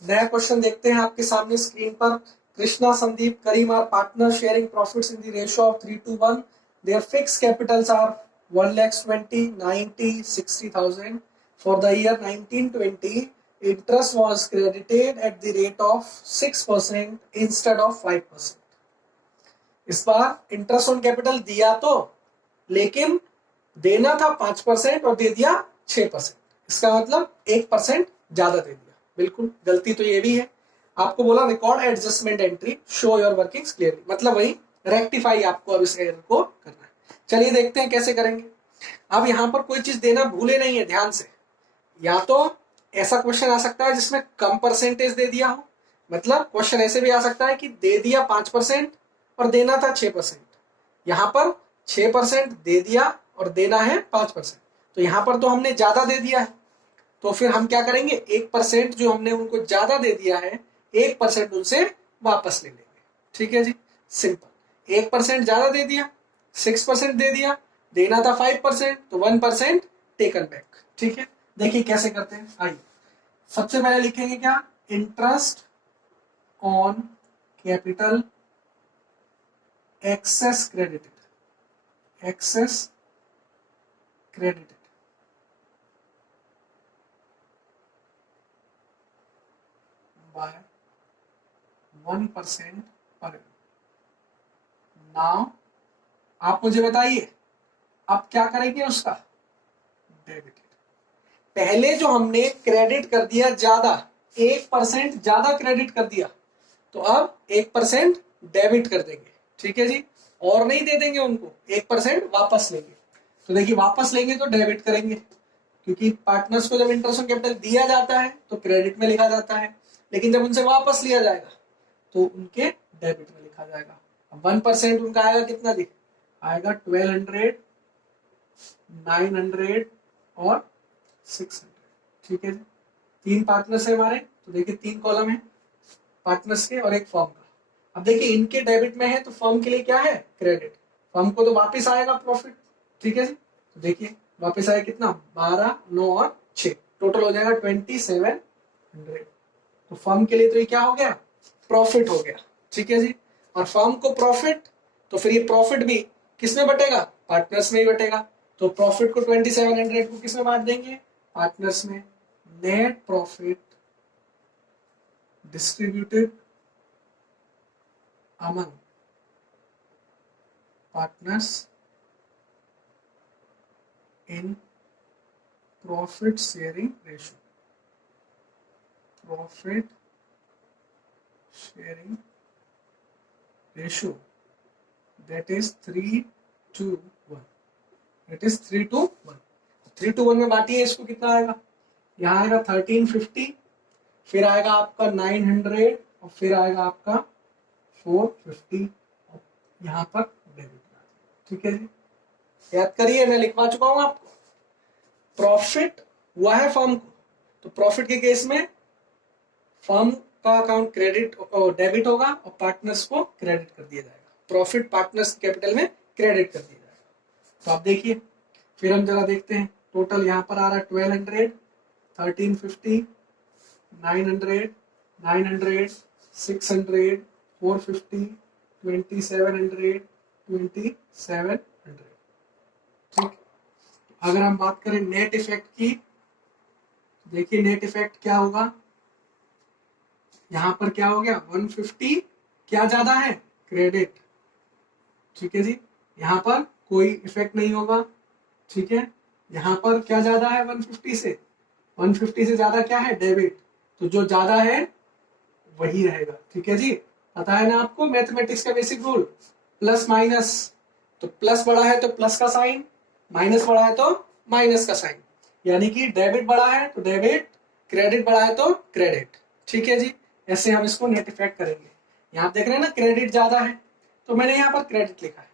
नया क्वेश्चन देखते हैं आपके सामने स्क्रीन पर। Krishna, Sandeep, Karim are partner sharing profits in the ratio of 3:1। Their fixed capitals are 1,20,000, 90, 60,000 for the year 1920. Interest was credited at the rate of 6% instead of 5%. इस बार इंटरेस्ट ऑन कैपिटल दिया तो, लेकिन देना था 5% और दे दिया 6%। इसका मतलब 1% ज्यादा दे दिया। बिल्कुल गलती तो ये भी है। आपको बोला record adjustment entry, show your workings clearly, मतलब वही रेक्टिफाई आपको अब इस एरर को करना है। चलिए देखते हैं कैसे करेंगे। अब यहां पर कोई चीज देना भूले नहीं है, ध्यान से। या तो ऐसा क्वेश्चन आ सकता है जिसमें कम परसेंटेज दे दिया हो, मतलब क्वेश्चन ऐसे भी आ सकता है कि दे दिया 5% और देना था 6%। यहां पर 6% दे दिया और देना है 5%, तो यहां पर तो हमने ज्यादा दे दिया है, तो फिर हम क्या करेंगे, 1% जो हमने उनको ज्यादा दे दिया है 1% उनसे वापस ले लेंगे। ठीक है जी, सिंपल। 1% ज्यादा दे दिया, 6% दे दिया, देना था 5%, तो 1% टेकन बैक। ठीक है, देखिए कैसे करते हैं। आइए सबसे पहले लिखेंगे क्या, interest on capital excess credited, excess credited by 1% पर। नाउ आप मुझे बताइए अब क्या करेंगे उसका, डेबिट। पहले जो हमने क्रेडिट कर दिया ज्यादा, 1% ज्यादा क्रेडिट कर दिया, तो अब 1% डेबिट कर देंगे। ठीक है जी, और नहीं दे देंगे उनको, 1% वापस लेंगे। तो देखिए वापस लेंगे तो डेबिट करेंगे, क्योंकि पार्टनर्स को जब इंटरेस्ट ऑन कैपिटल दिया जाता है तो क्रेडिट में लिखा जाता है, लेकिन जब उनसे वापस लिया जाएगा तो उनके डेबिट में लिखा जाएगा। 1% उनका आएगा कितना जी, आएगा 1200, 900 और 600। ठीक है जी, 3 पार्टनर्स है हमारे, तो देखिए 3 कॉलम है पार्टनर्स के और एक फर्म का। अब देखिए इनके डेबिट में है तो फर्म के लिए क्या है, क्रेडिट। फर्म को तो वापस आएगा प्रॉफिट। ठीक है जी। तो देखिए वापस आया कितना, 12, 9 और 6, टोटल हो जाएगा 2700। तो फर्म के लिए तो ये क्या हो गया, प्रॉफिट हो गया। ठीक है जी। और फर्म को प्रॉफिट, तो फिर ये प्रॉफिट भी किसमें बटेगा, पार्टनर्स में ही बटेगा। तो प्रॉफिट को 2700 को किसमें बांट देंगे, पार्टनर्स में। Net profit distributed among partners in profit sharing ratio. Profit sharing ratio that is 3:1। that is 3:1। 3:1 में बांटिए इसको, कितना आएगा, यहाँ आएगा 1350, फिर आएगा आपका 900 और फिर आएगा आपका 450, यहाँ पर डेबिट। ठीक है जी, याद करिए, मैं लिखवा चुका हूं आपको। प्रॉफिट हुआ है फर्म को, तो प्रॉफिट के केस में फर्म का अकाउंट क्रेडिट और डेबिट होगा और पार्टनर्स को क्रेडिट कर दिया जाएगा। प्रॉफिट पार्टनर्स कैपिटल में क्रेडिट कर दिया जाएगा। तो आप देखिए, फिर हम जरा देखते हैं टोटल। यहाँ पर आ रहा है 1200, 1350, 900, 900, 600, 450, 2700, 2700। ठीक, अगर हम बात करें नेट इफेक्ट की, देखिए नेट इफेक्ट क्या होगा, यहां पर क्या हो गया, 150 क्या ज्यादा है, क्रेडिट। ठीक है जी, यहाँ पर कोई इफेक्ट नहीं होगा। ठीक है, यहाँ पर क्या ज्यादा है 150 से, 150 से ज्यादा क्या है, डेबिट। तो जो ज्यादा है वही रहेगा। ठीक है जी, पता है ना आपको मैथमेटिक्स का बेसिक रूल, प्लस माइनस। तो प्लस बड़ा है तो प्लस का साइन, माइनस बड़ा है तो माइनस का साइन। यानी कि डेबिट बड़ा है तो डेबिट, क्रेडिट बड़ा है तो क्रेडिट। ठीक है जी, ऐसे हम इसको नेट इफेक्ट करेंगे। यहाँ देख रहे हैं ना, क्रेडिट ज्यादा है तो मैंने यहाँ पर क्रेडिट लिखा है,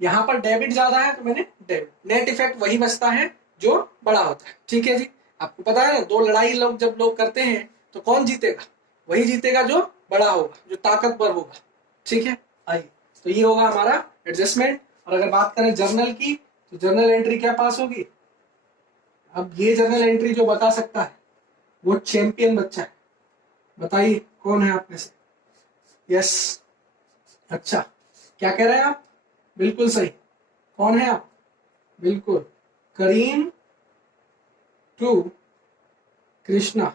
यहाँ पर डेबिट ज्यादा है तो मैंने डेबिट। नेट इफेक्ट वही बचता है जो बड़ा होता है। ठीक है जी, आपको पता है ना, दो लड़ाई जब लोग करते हैं तो कौन जीतेगा, वही जीतेगा जो बड़ा होगा, जो ताकतवर होगा। ठीक है, आइए, तो ये होगा हमारा एडजस्टमेंट। और अगर बात करें जर्नल की, तो जर्नल एंट्री क्या पास होगी। अब ये जर्नल एंट्री जो बता सकता है वो चैंपियन बच्चा है। बताइए कौन है आप में से। यस, अच्छा, क्या कह रहे हैं आप, बिल्कुल सही। कौन है आप, बिल्कुल, करीम टू कृष्णा।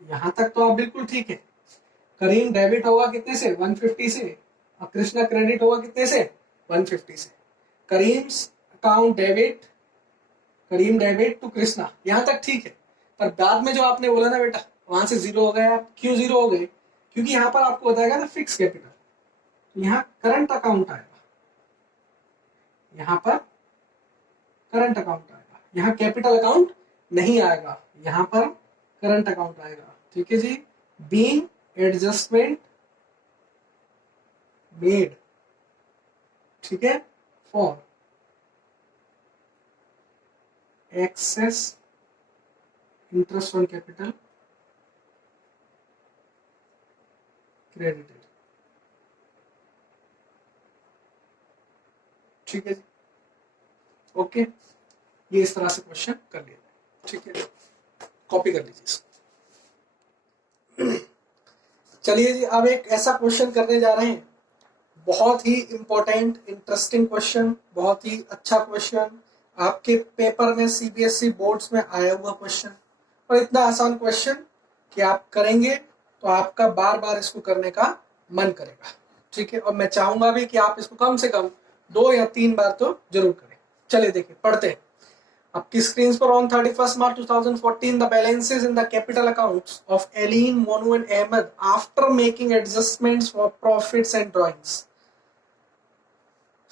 यहां तक तो आप बिल्कुल ठीक है। करीम डेबिट होगा कितने से, 150 से, और कृष्णा क्रेडिट होगा कितने से, 150 से। Karim's account debit, Karim debit to Krishna, यहां तक ठीक है। पर बाद में जो आपने बोला ना बेटा, वहां से जीरो हो गए आप। क्यों जीरो हो गए, क्योंकि यहाँ पर आपको बताएगा ना फिक्स कैपिटल, यहाँ करंट अकाउंट आएगा, यहाँ पर करंट अकाउंट आएगा, यहाँ कैपिटल अकाउंट नहीं आएगा, यहाँ पर करंट अकाउंट आएगा। ठीक है जी, बीइंग एडजस्टमेंट मेड, ठीक है, for excess interest on capital credited. ठीक है जी, ओके, ये इस तरह से क्वेश्चन कर लिया जाए। ठीक है, कॉपी कर लीजिए इसको। चलिए जी, अब एक ऐसा क्वेश्चन करने जा रहे हैं, बहुत ही इंपॉर्टेंट इंटरेस्टिंग क्वेश्चन, बहुत ही अच्छा क्वेश्चन, आपके पेपर में सीबीएसई बोर्ड्स में आया हुआ क्वेश्चन, और इतना आसान क्वेश्चन कि आप करेंगे तो आपका बार बार इसको करने का मन करेगा। ठीक है, और मैं चाहूंगा भी कि आप इसको कम से कम 2 या 3 बार तो जरूर करें। चलिए देखिए, पढ़ते हैं। आपकी स्क्रीन पर, on 31 March 2014 the balances in the capital accounts of Eileen, Monu and Ahmed after making adjustments for profits and drawings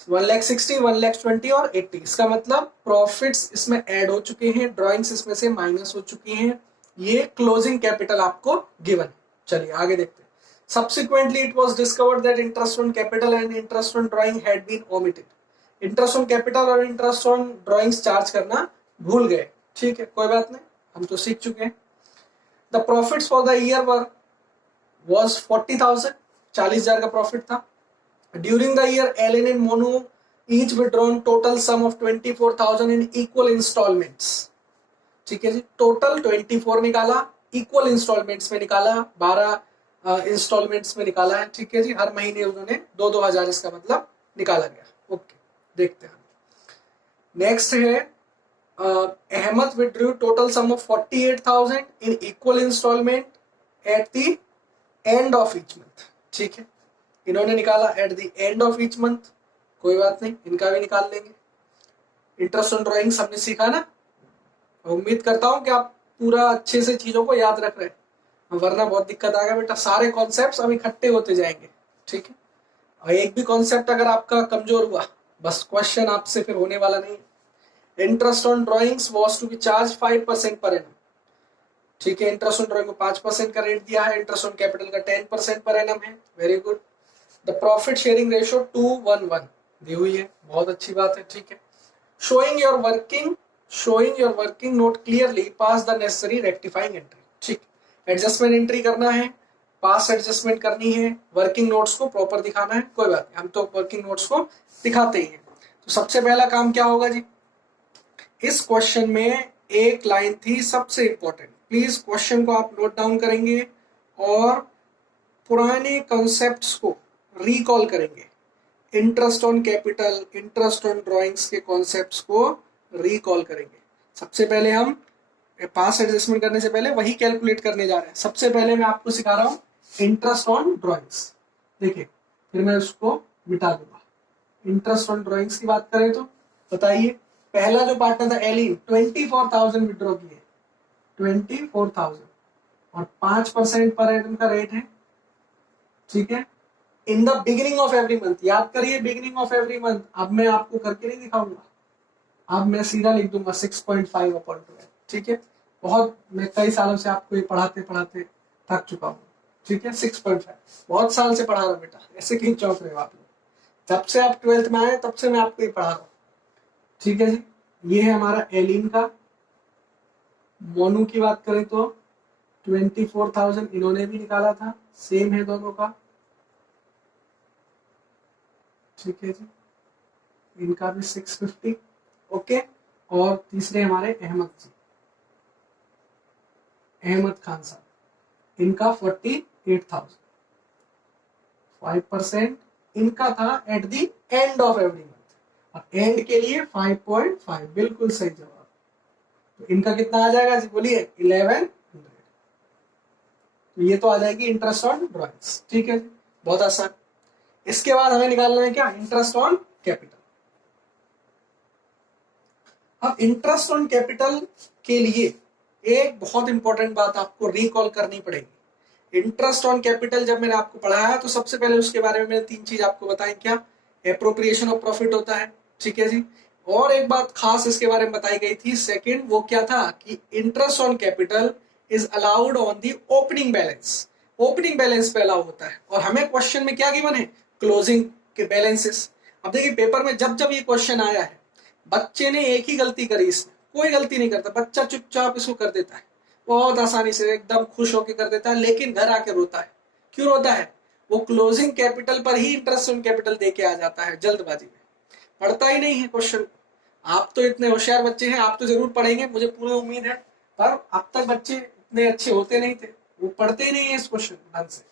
1,60,000, 1,20,000 और 80। इसका मतलब प्रॉफिट्स इसमें ऐड हो चुके हैं, ड्रॉइंग्स इसमें से माइनस हो चुकी हैं। ये क्लोजिंग कैपिटल आपको गिवन। चलिए आगे देखते हैं। Subsequently, it was discovered that interest on capital and interest on drawing had been omitted. Interest on capital और इंटरेस्ट ऑन ड्रॉइंग्स चार्ज करना भूल गए। ठीक है, कोई बात नहीं, हम तो सीख चुके हैं। The profits for the year was 40,000, 40,000 का प्रॉफिट था। During the year Allen and Monu each withdrawn total sum of 24,000 in equal instalments. ठीक है जी, टोटल 24 निकाला, इक्वल इंस्टॉलमेंट्स में निकाला, 12 इंस्टॉलमेंट्स में निकाला है। ठीक है जी, हर महीने उन्होंने 2-2 हजार इसका मतलब निकाला गया। ओके, देखते हैं नेक्स्ट है Ahmed withdrew total sum of 48,000 in equal instalment at the end of each month. ठीक है, इन्होंने निकाला at the end of each month, कोई बात नहीं, इनका भी निकाल लेंगे। इंटरेस्ट ऑन ड्राइंग सबने सीखा ना, उम्मीद करता हूं कि आप पूरा अच्छे से चीजों को याद रख रहे हैं, वरना बहुत दिक्कत आएगा बेटा। सारे कॉन्सेप्ट्स अब इकट्ठे होते जाएंगे। ठीक है, और एक भी कॉन्सेप्ट अगर आपका कमजोर हुआ, बस क्वेश्चन आपसे फिर होने वाला नहीं है। Interest on drawings was to be charged 5% पर एनम। ठीक है, इंटरेस्ट ऑन ड्राइंग को 5% का रेट दिया है, इंटरेस्ट ऑन कैपिटल का 10% पर एनम है। Very good. The profit sharing ratio 2:1 दी हुई है, बहुत अच्छी बात है। ठीक है, showing your working note clearly, pass the necessary rectifying entry. ठीक, एडजस्टमेंट एंट्री करना है, पास एडजस्टमेंट करनी है, वर्किंग नोट्स को प्रॉपर दिखाना है। कोई बात नहीं, हम तो वर्किंग नोट्स को दिखाते ही हैं। तो सबसे पहला काम क्या होगा जी, इस क्वेश्चन में एक लाइन थी सबसे इंपॉर्टेंट, प्लीज क्वेश्चन को आप नोट डाउन करेंगे और पुराने कॉन्सेप्ट्स को रिकॉल करेंगे। Interest on capital, interest on drawings के कॉन्सेप्ट्स को रिकॉल करेंगे। सबसे पहले हम पास एडजस्टमेंट करने से पहले वही कैलकुलेट करने जा रहे हैं। सबसे पहले मैं आपको सिखा रहा हूं इंटरेस्ट ऑन ड्राइंग्स। देखिए, फिर मैं उसको मिटा दूंगा। इंटरेस्ट ऑन ड्राइंग्स की बात करें तो बताइए, पहला जो पार्टनर था एलिन, 24,000 विड्रॉ किए, 24,000 और 5% पर एनम का रेट है। ठीक है, in the beginning of every month, याद करिए बिगिनिंग ऑफ एवरी मंथ। अब मैं आपको करके नहीं दिखाऊंगा, अब मैं सीधा लिख दूंगा 6.5 अपॉन 12। ठीक है, बहुत, मैं कई सालों से आपको ये पढ़ाते पढ़ाते थक चुका हूँ। ठीक है, 6.5 बहुत साल से पढ़ा रहा हूँ बेटा, ऐसे क्यों चौंक रहे हो आप लोग? जब से आप 12th में आए तब से मैं आपको ये पढ़ा रहा हूँ। ठीक है जी, ये है हमारा एलिन का। मोनू की बात करें तो 24,000 इन्होंने भी निकाला था, सेम है दोनों का। ठीक है जी, इनका भी 650। ओके, और तीसरे हमारे अहमद जी, अहमद खान साहब, इनका 48,000, 5% इनका था eight the end of every month, और एंड के लिए 5.5 बिल्कुल सही जवाब। तो इनका कितना आ जाएगा जी, बोलिए 1100। तो ये तो आ जाएगी इंटरेस्ट ऑन ड्राइंग्स। ठीक है, बहुत आसान। इसके बाद हमें निकालना है क्या, इंटरेस्ट ऑन कैपिटल। अब इंटरेस्ट ऑन कैपिटल के लिए एक बहुत इंपॉर्टेंट बात आपको रिकॉल करनी पड़ेगी। इंटरेस्ट ऑन कैपिटल जब मैंने आपको पढ़ाया तो सबसे पहले उसके बारे में मैंने 3 चीज आपको बताई। क्या, एप्रोप्रिएशन ऑफ प्रॉफिट होता है। ठीक है जी, और एक बात खास इसके बारे में बताई गई थी, सेकंड, वो क्या था कि interest on capital is allowed on the opening balance. Opening balance पे अलाउ होता है, और हमें क्वेश्चन में क्या गिवन है, क्लोजिंग के बैलेंसेस। अब देखिए पेपर में जब जब ये क्वेश्चन आया है, बच्चे ने एक ही गलती करी, इसमें कोई गलती नहीं करता, बच्चा चुपचाप इसको कर देता है, बहुत आसानी से एकदम खुश होकर कर देता है, लेकिन घर आके रोता है। क्यों रोता है, वो क्लोजिंग कैपिटल पर ही इंटरेस्ट ऑन कैपिटल दे के आ जाता है जल्दबाजी में, पढ़ता ही नहीं है क्वेश्चन। आप तो इतने होशियार बच्चे हैं, आप तो जरूर पढ़ेंगे, मुझे पूरी उम्मीद है, पर अब तक बच्चे इतने अच्छे होते नहीं थे, वो पढ़ते ही नहीं है इस क्वेश्चन ढंग से,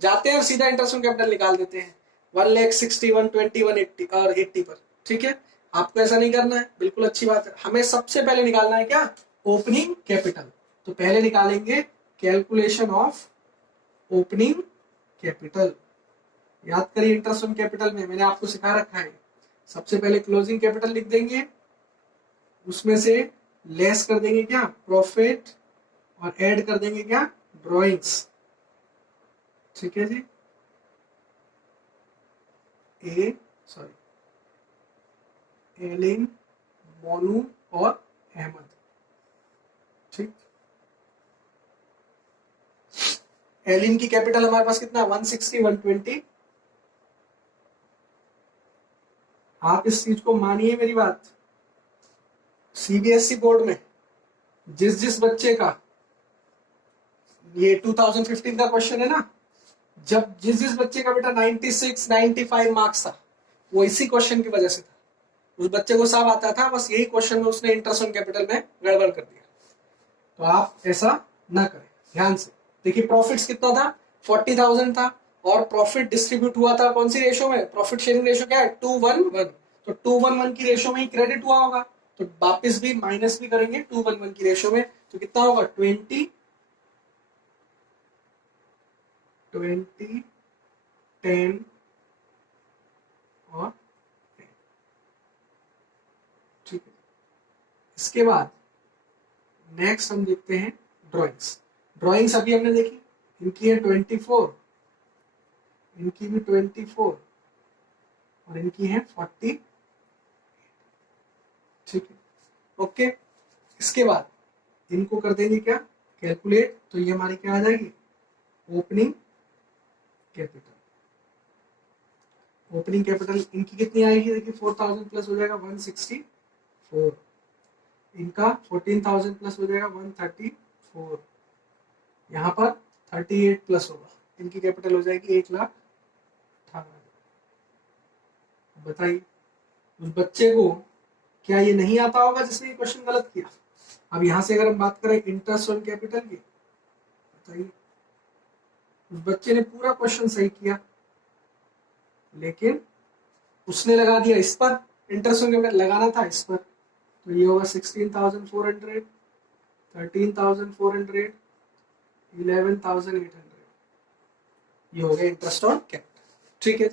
जाते हैं और सीधा इंटरेस्ट ऑन कैपिटल निकाल देते हैं 1,60,000, 120, 180 और 80 पर। ठीक है, आपको ऐसा नहीं करना है, बिल्कुल अच्छी बात है। हमें सबसे पहले निकालना है क्या, ओपनिंग कैपिटल। तो पहले निकालेंगे कैलकुलेशन ऑफ ओपनिंग कैपिटल। याद करिए इंटरेस्ट ऑन कैपिटल में मैंने आपको सिखा रखा है, सबसे पहले क्लोजिंग कैपिटल लिख देंगे, उसमें से लेस कर देंगे क्या, प्रॉफिट, और ऐड कर देंगे क्या, ड्रॉइंग्स। ठीक है जी, एलिन, मोनू और अहमद। ठीक, एलिन की कैपिटल हमारे पास कितना, 160, 120। आप इस चीज को मानिए मेरी बात, सीबीएसई बोर्ड में जिस जिस बच्चे का, ये 2015 का क्वेश्चन है ना, जब जिस जिस बच्चे का बेटा 96, 95 मार्क्स था, वो इसी क्वेश्चन की वजह से था। उस बच्चे को सब आता था, बस यही क्वेश्चन में उसने इंटरेस्ट ऑन कैपिटल में गड़बड़ कर दिया। तो आप ऐसा ना करें, ध्यान से देखिए। प्रॉफिट्स कितना था, 40,000 था, और प्रॉफिट डिस्ट्रीब्यूट हुआ था कौन सी रेशो में, प्रॉफिट शेयरिंग रेशो क्या है, 2:1:1। तो 2:1:1 की रेशो में ही क्रेडिट हुआ होगा, तो वापिस भी माइनस भी करेंगे 2:1:1 की रेशो में, तो कितना होगा 20, 10 और 10। ठीक है, इसके बाद नेक्स्ट हम देखते हैं ड्राइंग्स। ड्राइंग्स अभी हमने देखी, इनकी है 24, इनकी भी 24 और इनकी है 40। ठीक है, ओके। इसके बाद इनको कर देंगे क्या, कैलकुलेट, तो ये हमारी क्या आ जाएगी, ओपनिंग कैपिटल। ओपनिंग कैपिटल इनकी कितनी आएगी, देखिए 4,000 प्लस हो जाएगा 164, इनका 14,000 प्लस हो जाएगा 134, यहाँ पर 38 प्लस होगा, इनकी कैपिटल हो जाएगी 1,18,000। बताइए उस बच्चे को क्या ये नहीं आता होगा जिसने ये क्वेश्चन गलत किया। अब यहां से अगर हम बात करें इंटरेस्ट ऑन कैपिटल की, बताइए उस बच्चे ने पूरा क्वेश्चन सही किया, लेकिन उसने लगा दिया इस पर, इंटरेस्ट ऑन कैपिटल लगाना था इस पर, तो ये होगा 16,400, 13,400, 11,800, ये हो गया इंटरेस्ट ऑन कैपिटल। ठीक है,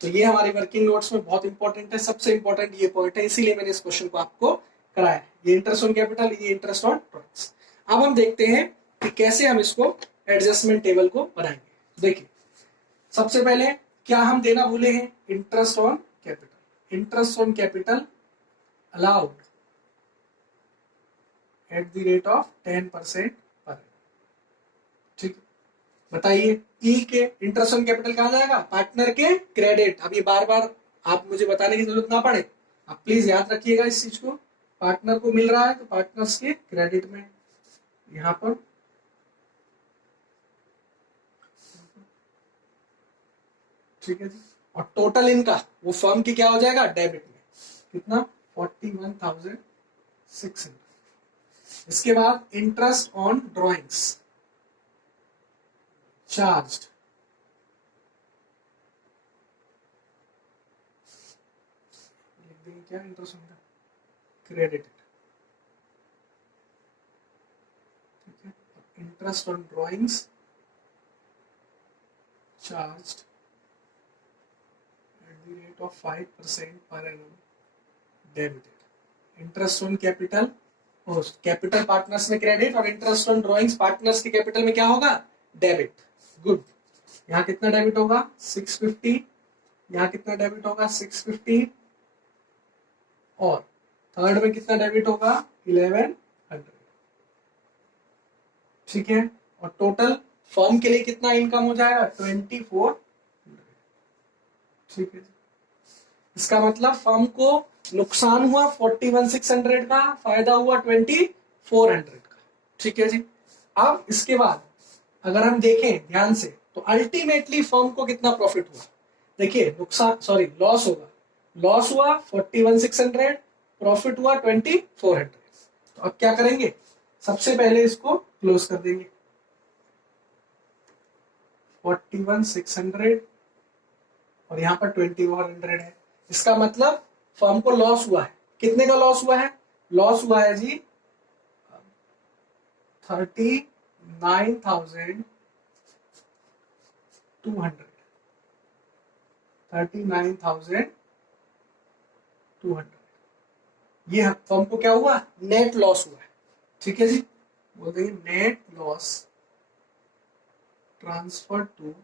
तो ये हमारी वर्किंग नोट्स में बहुत इंपॉर्टेंट है, सबसे इंपॉर्टेंट ये पॉइंट है, इसीलिए मैंने इस क्वेश्चन को आपको कराया है। ये इंटरेस्ट ऑन कैपिटल, ये इंटरेस्ट ऑन ड्राइंग्स। अब हम देखते हैं कि कैसे हम इसको एडजस्टमेंट टेबल को बनाएंगे। देखिए सबसे पहले क्या हम देना भूले हैं, interest on capital. Interest on capital allowed at the rate of 10% पर। ठीक, बताइए ई के इंटरेस्ट ऑन कैपिटल कहा जाएगा, पार्टनर के क्रेडिट। अब ये बार बार आप मुझे बताने की जरूरत ना पड़े, आप प्लीज याद रखिएगा इस चीज को। पार्टनर को मिल रहा है तो पार्टनर्स के क्रेडिट में, यहां पर ठीक है जी। और टोटल इनका वो फर्म की क्या हो जाएगा, डेबिट में, कितना 41,600। इसके बाद इंटरेस्ट ऑन ड्राइंग्स चार्ज्ड, लिख देंगे क्या, इंटरेस्ट ऑन क्रेडिट। ठीक है, interest on drawings charged at the rate of 5% per annum debited. Interest on capital, capital partners में क्रेडिट, और इंटरेस्ट ऑन ड्राइंग्स पार्टनर्स के कैपिटल में क्या होगा, डेबिट। गुड, यहाँ कितना डेबिट होगा 650, यहाँ कितना डेबिट होगा 650, और थर्ड में कितना डेबिट होगा 1100। ठीक है, और टोटल फर्म के लिए कितना इनकम हो जाएगा 2400। ठीक है, इसका मतलब फर्म को नुकसान हुआ 41,600 का, फायदा हुआ 2,400 का। ठीक है जी। अब इसके बाद अगर हम देखें ध्यान से, तो अल्टीमेटली फर्म को कितना प्रॉफिट हुआ, देखिए नुकसान सॉरी लॉस होगा, लॉस हुआ 41,600, प्रॉफिट हुआ 2,400। तो अब क्या करेंगे, सबसे पहले इसको क्लोज कर देंगे, 41,600 और यहाँ पर 2,400 है। इसका मतलब फर्म को लॉस हुआ है, कितने का लॉस हुआ है, लॉस हुआ है जी 39,200, 39,200। ये फर्म को क्या हुआ, नेट लॉस हुआ है। ठीक है जी, बोल देंगे net loss transfer to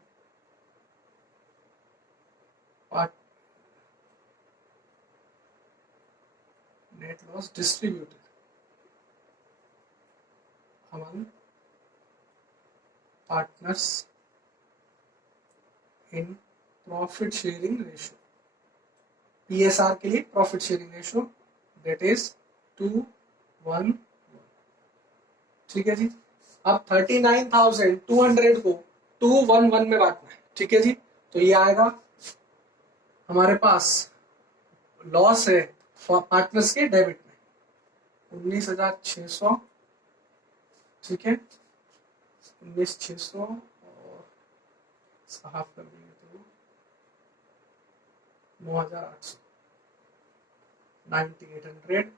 net loss distributed among partners in profit sharing ratio, PSR के लिए profit sharing ratio, that is 2:1:1। ठीक है जी। अब 39,200 को 2:1:1 में बांटना है। ठीक है जी, तो ये आएगा हमारे पास लॉस है पार्टनर्स के डेबिट में 19,600, ठीक है, 19,600 और इसका हाफ कर देंगे तो 9,800, 9,800,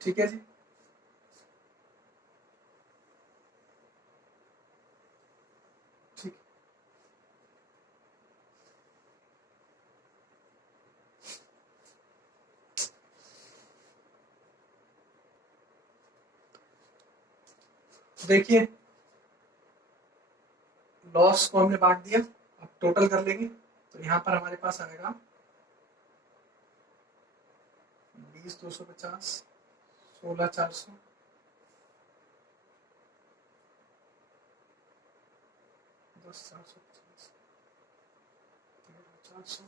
ठीक है जी। ठीक, देखिए लॉस को हमने बांट दिया, अब टोटल कर लेंगे तो यहाँ पर हमारे पास आएगा 20,250, 16,400, 10,450, 13,400,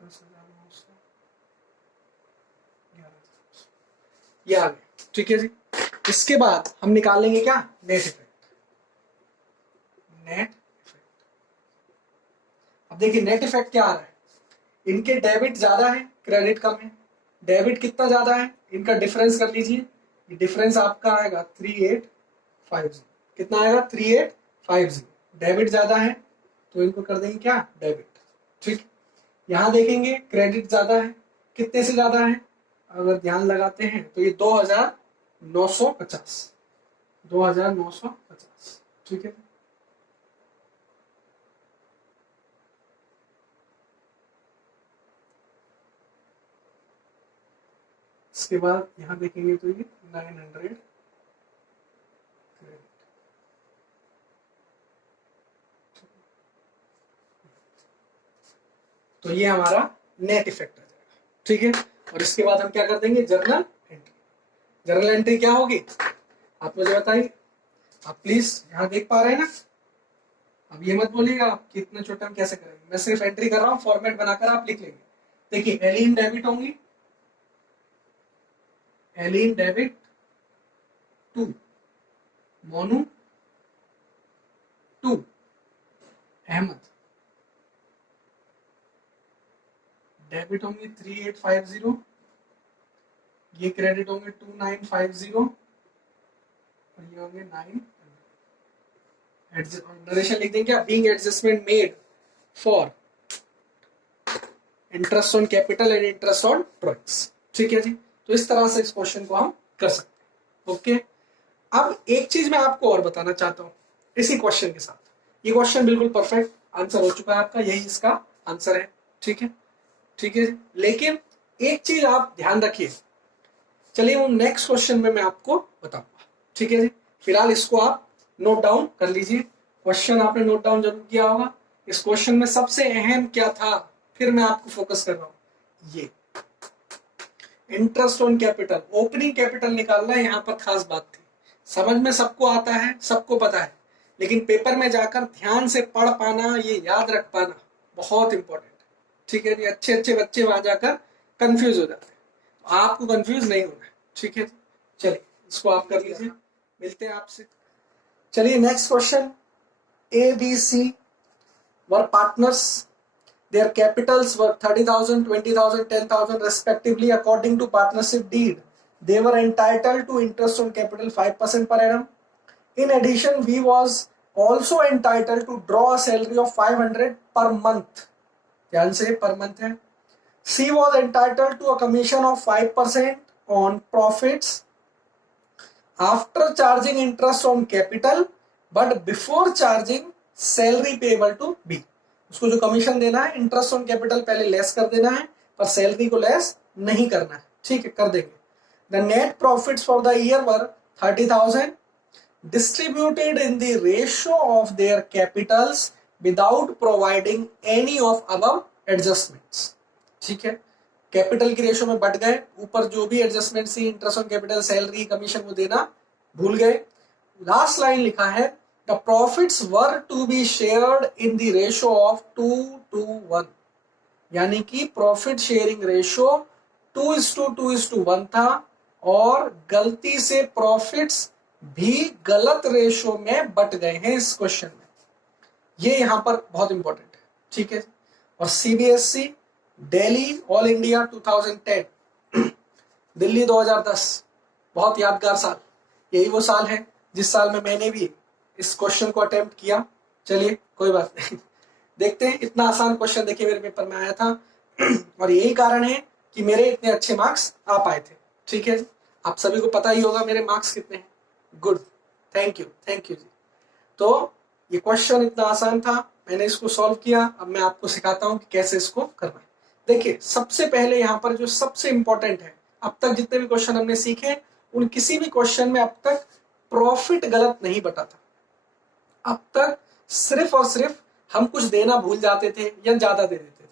10,900, 11,400, ये आ गए, ठीक है जी। इसके बाद हम निकालेंगे क्या, नेट इफेक्ट। नेट इफेक्ट, अब देखिए नेट इफेक्ट क्या आ रहा है, इनके डेबिट ज्यादा है, क्रेडिट कम है। डेबिट कितना ज्यादा है, इनका डिफरेंस कर लीजिए, ये डिफरेंस आपका आएगा 3850, कितना आएगा 3850। डेबिट ज्यादा है तो इनको कर देंगे क्या, डेबिट, ठीक। यहां देखेंगे क्रेडिट ज्यादा है, कितने से ज्यादा है, अगर ध्यान लगाते हैं तो ये 2,950, 2,950, ठीक है। इसके बाद यहां देखेंगे तो ये 900 क्रेडिट, तो ये हमारा नेट इफेक्ट आ जाएगा, ठीक है। और इसके बाद हम क्या कर देंगे, जर्नल एंट्री। जर्नल एंट्री क्या होगी आप मुझे बताइए, आप प्लीज यहाँ देख पा रहे हैं ना, अब ये मत बोलिएगा आप कि इतना छोटा हम कैसे करेंगे, मैं सिर्फ एंट्री कर रहा हूँ, फॉर्मेट बनाकर आप लिख लेंगे। देखिए एलिन डेबिट होंगी, Ellen debit to, Monu to, Ahmed debit होंगे 3850, ये क्रेडिट होंगे 2950 और ये होंगे 9। नरेशन लिख देंगे क्या, being adjustment made for interest on capital and interest on drawings, ठीक है जी। तो इस तरह से इस क्वेश्चन को हम कर सकते हैं, ओके। अब एक चीज मैं आपको और बताना चाहता हूं इसी क्वेश्चन के साथ, ये क्वेश्चन बिल्कुल परफेक्ट आंसर हो चुका है आपका, यही इसका आंसर है, ठीक है, ठीक है। लेकिन एक चीज आप ध्यान रखिए, चलिए वो नेक्स्ट क्वेश्चन में मैं आपको बताऊंगा, ठीक है जी। फिलहाल इसको आप नोट डाउन कर लीजिए, क्वेश्चन आपने नोट डाउन जरूर किया होगा। इस क्वेश्चन में सबसे अहम क्या था, फिर मैं आपको फोकस कर रहा हूं, ये interest on capital, opening capital निकालना यहाँ पर खास बात थी। समझ में सबको आता है, सबको पता है, लेकिन पेपर में जाकर ध्यान से पढ़ पाना, ये याद रख पाना बहुत इंपॉर्टेंट है, ठीक है जी। अच्छे अच्छे बच्चे वहां जाकर कंफ्यूज हो जाते हैं, तो आपको कंफ्यूज नहीं होना है, ठीक है। चलिए इसको आप कर लीजिए, मिलते हैं आपसे। चलिए next question, A B C were partners, their capitals were 30,000, 20,000, 10,000 respectively according to partnership deed. They were entitled to interest on capital 5% per annum. In addition, V was also entitled to draw a salary of 500 per month. ध्यान से per month है. C was entitled to a commission of 5% on profits after charging interest on capital, but before charging salary payable to B. उसको जो कमीशन देना है इंटरेस्ट ऑन कैपिटल पहले लेस कर देना है, पर सैलरी को लेस नहीं करना है, ठीक है, कर देंगे। The net profits for the year were 30,000 distributed in the ratio of their Capitals without providing any of above adjustments, ठीक है। कैपिटल की रेशियो में बढ़ गए, ऊपर जो भी एडजस्टमेंट सी interest on capital salary commission वो देना भूल गए। लास्ट लाइन लिखा है the profits were to be shared in the ratio of 2:1, यानी कि प्रॉफिट शेयरिंग रेशियो 2:2:1 था, और गलती से प्रॉफिट्स भी गलत रेशो में बट गए हैं इस क्वेश्चन में। ये यहां पर बहुत इंपॉर्टेंट है, ठीक है। और CBSE Delhi all India 2010 Delhi 2010 बहुत यादगार साल, यही वो साल है जिस साल में मैंने भी इस क्वेश्चन को अटेम्प्ट किया। चलिए कोई बात नहीं, देखते हैं। इतना आसान क्वेश्चन देखिए मेरे पेपर में आया था और यही कारण है कि मेरे इतने अच्छे मार्क्स आ पाए थे, ठीक है। आप सभी को पता ही होगा मेरे मार्क्स कितने हैं। गुड, थैंक यू जी। तो ये क्वेश्चन इतना आसान था, मैंने इसको सॉल्व किया। अब मैं आपको सिखाता हूं कि कैसे इसको करना है। देखिए सबसे पहले यहाँ पर जो सबसे इंपॉर्टेंट है, अब तक जितने भी क्वेश्चन हमने सीखे उन किसी भी क्वेश्चन में अब तक प्रॉफिट गलत नहीं बटा था। अब तक सिर्फ और सिर्फ हम कुछ देना भूल जाते थे या ज्यादा दे देते थे,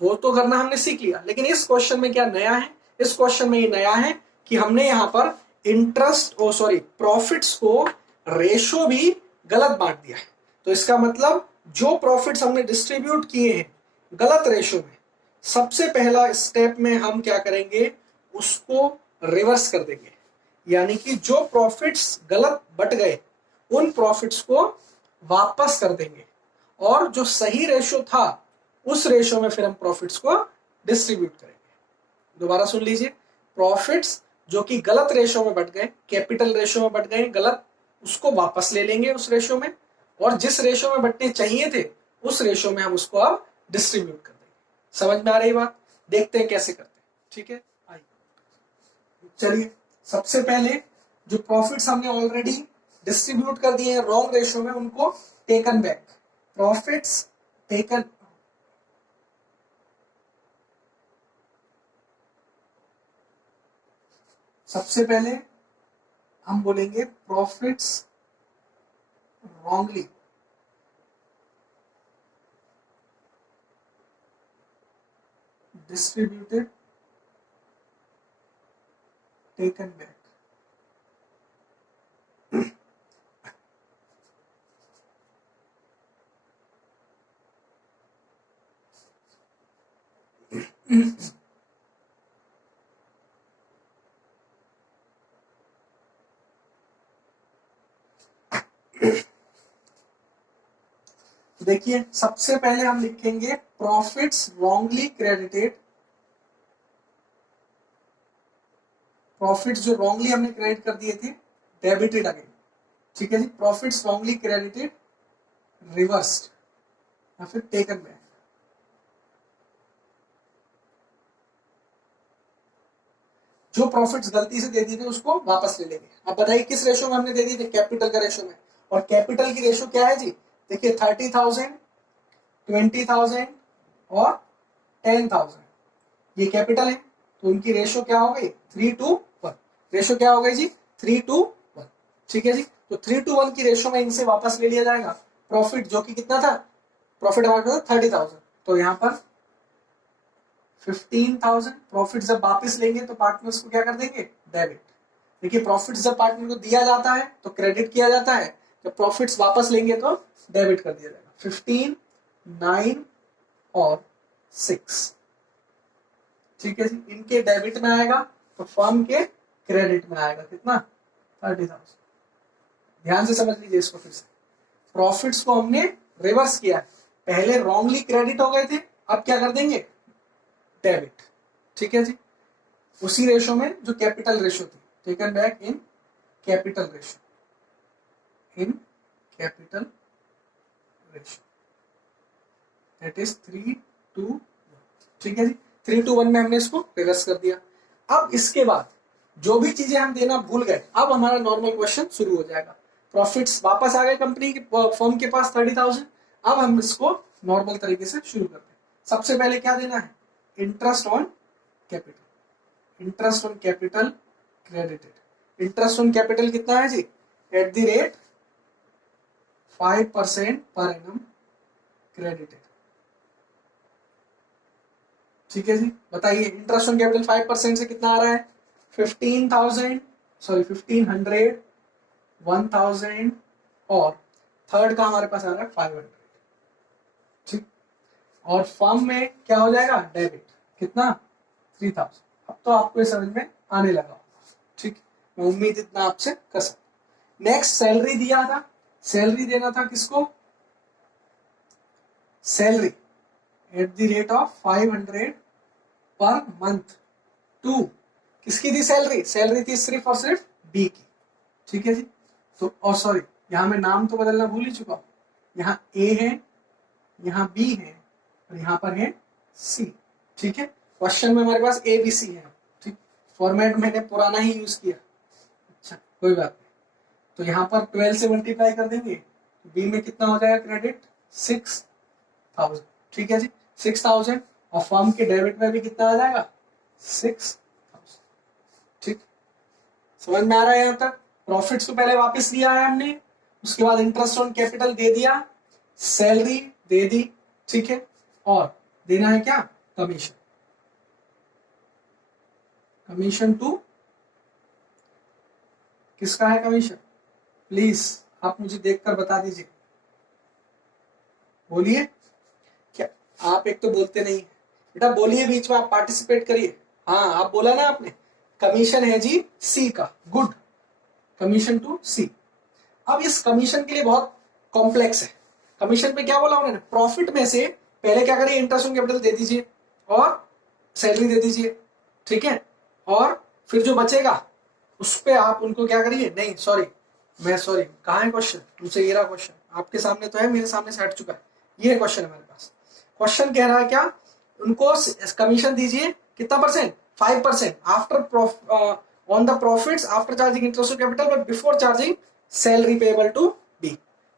वो तो करना हमने सीख लिया। लेकिन इस क्वेश्चन में क्या नया है, इस क्वेश्चन में ये नया है कि हमने यहाँ पर प्रॉफिट्स को रेशो भी गलत बांट दिया है। तो इसका मतलब जो प्रॉफिट्स हमने डिस्ट्रीब्यूट किए हैं गलत रेशो में, सबसे पहला स्टेप में हम क्या करेंगे, उसको रिवर्स कर देंगे। यानी कि जो प्रॉफिट्स गलत बट गए उन प्रॉफिट्स को वापस कर देंगे और जो सही रेशो था उस रेशो में फिर हम प्रॉफिट्स को डिस्ट्रीब्यूट करेंगे। दोबारा सुन लीजिए, प्रॉफिट्स जो कि गलत रेशो में बट गए, कैपिटल रेशो में बट गए गलत, उसको वापस ले लेंगे उस रेशो में, और जिस रेशो में बटने चाहिए थे उस रेशो में हम उसको अब डिस्ट्रीब्यूट कर देंगे। समझ में आ रही बात? देखते हैं कैसे करते हैं, ठीक है। आइए चलिए, सबसे पहले जो प्रॉफिट्स हमने ऑलरेडी डिस्ट्रीब्यूट कर दिए हैं रॉन्ग रेशो में, उनको टेकन बैक। प्रॉफिट्स टेकन, सबसे पहले हम बोलेंगे profits wrongly distributed taken back. देखिए सबसे पहले हम लिखेंगे प्रॉफिट्स रॉन्गली क्रेडिटेड, प्रॉफिट्स जो रॉन्गली हमने क्रेडिट कर दिए थे डेबिटेड अगेन, ठीक है जी। प्रॉफिट्स रॉन्गली क्रेडिटेड रिवर्स्ड या फिर टेकन बैक। जो प्रॉफिट्स गलती से दे दिए थे उसको वापस ले लेंगे। अब बताइए किस रेशो में हमने दे दिए थे, कैपिटल का रेशो में। और कैपिटल की रेशो क्या है जी, देखिए 30,000, 20,000 और 10,000, ये कैपिटल है। तो उनकी रेशो क्या हो गई, 3:1। रेशो क्या हो गई जी, 3:1, ठीक है जी। तो 3:1 की रेशो में इनसे वापस ले लिया जाएगा प्रॉफिट, जो कि कितना था, प्रॉफिट हमारे पास 30,000। तो यहाँ पर 15,000 प्रॉफिट जब वापस लेंगे तो पार्टनर्स को क्या कर देंगे, डेबिट। देखिए प्रॉफिट जब पार्टनर को दिया जाता है तो क्रेडिट किया जाता है, जब प्रॉफिट्स वापस लेंगे तो डेबिट कर दिया जाएगा। 15, 9 और 6, ठीक है जी। इनके डेबिट में आएगा तो फर्म के क्रेडिट में आएगा कितना, 30,000। ध्यान से समझ लीजिए इसको फिर से। प्रॉफिट्स को हमने रिवर्स किया, पहले रॉन्गली क्रेडिट हो गए थे, अब क्या कर देंगे, डेबिट, ठीक है जी। उसी रेशो में जो कैपिटल रेशो थी, taken back in capital ratio, in capital ratio, that is 3:1, ठीक है जी। 3:1 में हमने इसको रिवर्स कर दिया। अब इसके बाद जो भी चीजें हम देना भूल गए, अब हमारा नॉर्मल क्वेश्चन शुरू हो जाएगा। प्रॉफिट्स वापस आ गए कंपनी के, फर्म के पास 30,000। अब हम इसको नॉर्मल तरीके से शुरू करते हैं। सबसे पहले क्या देना है, interest on capital, interest on capital credited. Interest on capital कितना है जी, @ 5% पर एनम क्रेडिटेड, ठीक है जी। बताइए इंटरेस्ट ऑन कैपिटल 5% से कितना आ रहा है, 15,000, 1,500, 1,000 और थर्ड का हमारे पास आ रहा है 500, ठीक। और फर्म में क्या हो जाएगा, डेबिट, कितना, 3,000। अब तो आपको ये समझ में आने लगा, ठीक। मैं उम्मीद इतना आपसे कर सकता हूं। नेक्स्ट सैलरी दिया था, सैलरी देना था किसको, salary eight the rate of 500 per month to, किसकी थी सैलरी, सैलरी थी सिर्फ और सिर्फ बी की, ठीक है जी। तो और सॉरी यहां मैं नाम तो बदलना भूल ही चुका हूं, यहाँ ए है, यहाँ बी है और यहाँ पर है सी, ठीक है। क्वेश्चन में हमारे पास ए बी सी है, ठीक, फॉर्मेट मैंने पुराना ही यूज किया, अच्छा कोई बात नहीं। तो यहाँ पर 12 से मल्टीप्लाई कर देंगे, बी में कितना हो जाएगा क्रेडिट 6000, ठीक है जी 6000, और फर्म के डेबिट में भी कितना आ जाएगा 6000, ठीक, समझ में आ रहा है यहाँ तक। प्रॉफिट्स को पहले वापस लिया है हमने, उसके बाद इंटरेस्ट ऑन कैपिटल दे दिया, सैलरी दे दी, ठीक है, और देना है क्या कमीशन, कमीशन टू, किसका है कमीशन, प्लीज आप मुझे देखकर बता दीजिए, बोलिए, क्या आप एक तो बोलते नहीं बेटा, बोलिए बीच में, आप पार्टिसिपेट करिए, हाँ आप बोला ना आपने, कमीशन है जी सी का, गुड, कमीशन टू सी। अब इस कमीशन के लिए बहुत कॉम्प्लेक्स है, कमीशन पे क्या बोला उन्होंने, प्रॉफिट में से पहले क्या करिए इंटरेस्ट ऑन कैपिटल दे दीजिए और सैलरी दे दीजिए, ठीक है, और फिर जो बचेगा उस पे आप उनको क्या करिए, नहीं सॉरी कहाँ है क्वेश्चन, तुमसे ये रहा क्वेश्चन, आपके सामने तो है, मेरे सामने से हट चुका है, ये क्वेश्चन है हमारे पास। क्वेश्चन कह रहा है क्या, उनको कमीशन दीजिए कितना percent, 5% after on the profits after charging interest on capital but before charging salary payable to be,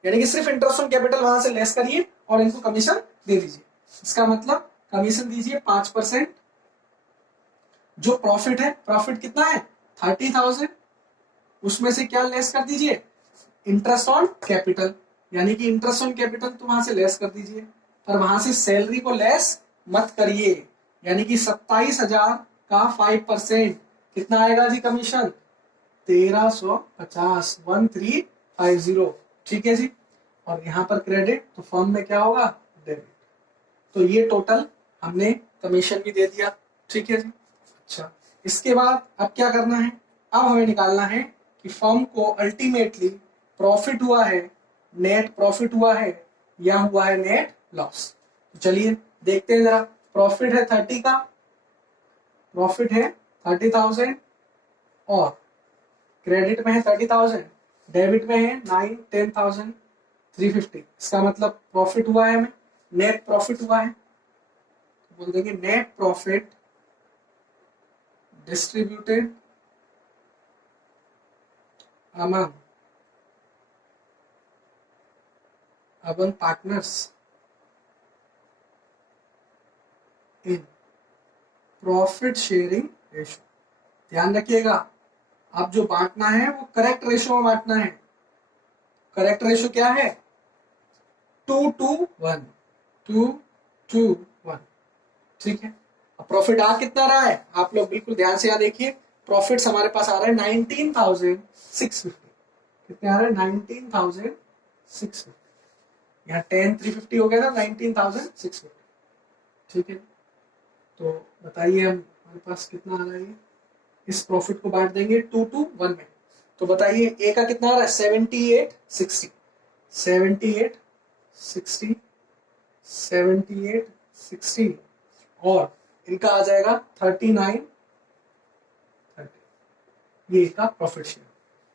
यानी कि सिर्फ इंटरेस्ट ऑन कैपिटल वहां से लेस करिए और इनको कमीशन दे दीजिए। इसका मतलब कमीशन दीजिए 5%, जो प्रॉफिट है, प्रॉफिट कितना है 30,000, उसमें से क्या लेस कर दीजिए इंटरेस्ट ऑन कैपिटल, यानी कि इंटरेस्ट ऑन कैपिटल तो वहां से लेस कर दीजिए, पर वहां से सैलरी को लेस मत करिए, यानी कि 27,000 का 5% कितना आएगा जी कमीशन 1350, 1350, ठीक है जी, और यहाँ पर क्रेडिट तो फर्म में क्या होगा डेबिट, तो ये टोटल हमने कमीशन भी दे दिया, ठीक है जी। अच्छा इसके बाद अब क्या करना है, अब हमें निकालना है कि फर्म को अल्टीमेटली प्रॉफिट हुआ है, नेट प्रॉफिट हुआ है या हुआ है नेट लॉस। तो चलिए देखते हैं जरा, प्रॉफिट है 30 का, प्रॉफिट है 30,000 और क्रेडिट में है 30,000, डेबिट में है 9-10,350, इसका मतलब प्रॉफिट हुआ है हमें, नेट प्रॉफिट हुआ है, तो बोल देंगे net profit distributed among partners in profit sharing ratio। ध्यान रखिएगा, अब जो बांटना है वो करेक्ट रेशियो में बांटना है, करेक्ट रेशियो क्या है 2:1, 2:1, ठीक है। अब प्रॉफिट आ कितना रहा है, आप लोग बिल्कुल ध्यान से यहाँ देखिए, प्रॉफिट्स हमारे पास आ रहा है 19,650, कितने आ रहे हैं 19,650, यहाँ 10,350 हो गया था 19,650, ठीक है। तो बताइए हम हमारे पास कितना आ रहा है, इस प्रॉफिट को बांट देंगे 2:1 में, तो बताइए ए का कितना आ रहा है 7860, 7860, 7860 और इनका आ जाएगा 3930, ये इसका प्रॉफिट शेयर,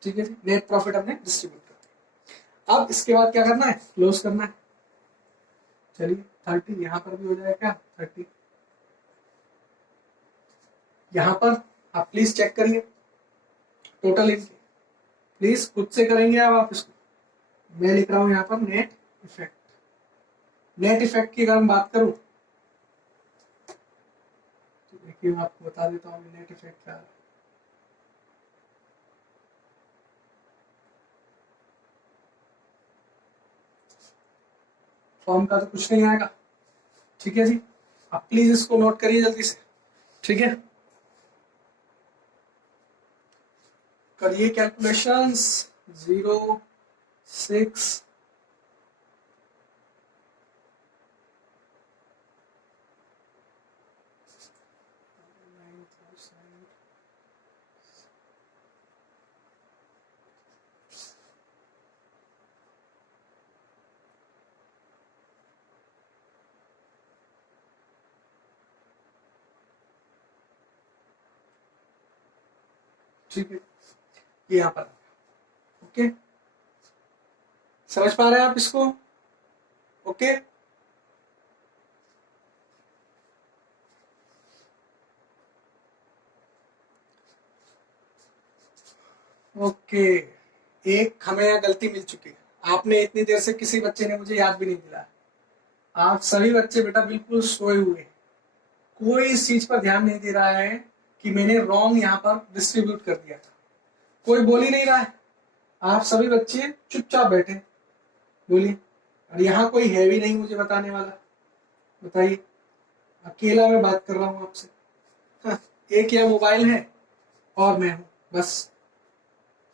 ठीक है जी, नेट प्रॉफिट हमने डिस्ट्रीब्यूट कर दिया। अब इसके बाद क्या करना है, क्लोज करना है, चलिए 30 यहां पर भी हो जाएगा क्या 30, यहां पर आप प्लीज चेक करिए टोटल इनके, प्लीज खुद से करेंगे अब आप इसको, मैं लिख रहा हूं यहां पर नेट इफेक्ट, नेट इफेक्ट की अगर मैं बात करूं तो देखिए मैं आपको बता देता हूं नेट इफेक्ट क्या है। फॉर्म का तो कुछ नहीं आएगा, ठीक है जी, आप प्लीज इसको नोट करिए जल्दी से, ठीक है, करिए कैलकुलेशंस 0.6 9,000 ठीक है, ये यहाँ पर। ओके, समझ पा रहे हैं आप इसको? Okay, okay. एक हमें यहाँ गलती मिल चुकी है। आपने इतनी देर से किसी बच्चे ने मुझे याद भी नहीं दिलाया। आप सभी बच्चे बेटा बिल्कुल सोए हुए, कोई इस चीज पर ध्यान नहीं दे रहा है कि मैंने रॉन्ग यहाँ पर डिस्ट्रीब्यूट कर दिया था। कोई बोल ही नहीं रहा है। आप सभी बच्चे चुपचाप बैठे, बोलिए। और यहाँ कोई है भी नहीं मुझे बताने वाला। बताइए, अकेला मैं बात कर रहा हूँ आपसे। हाँ, एक यह मोबाइल है और मैं हूँ, बस।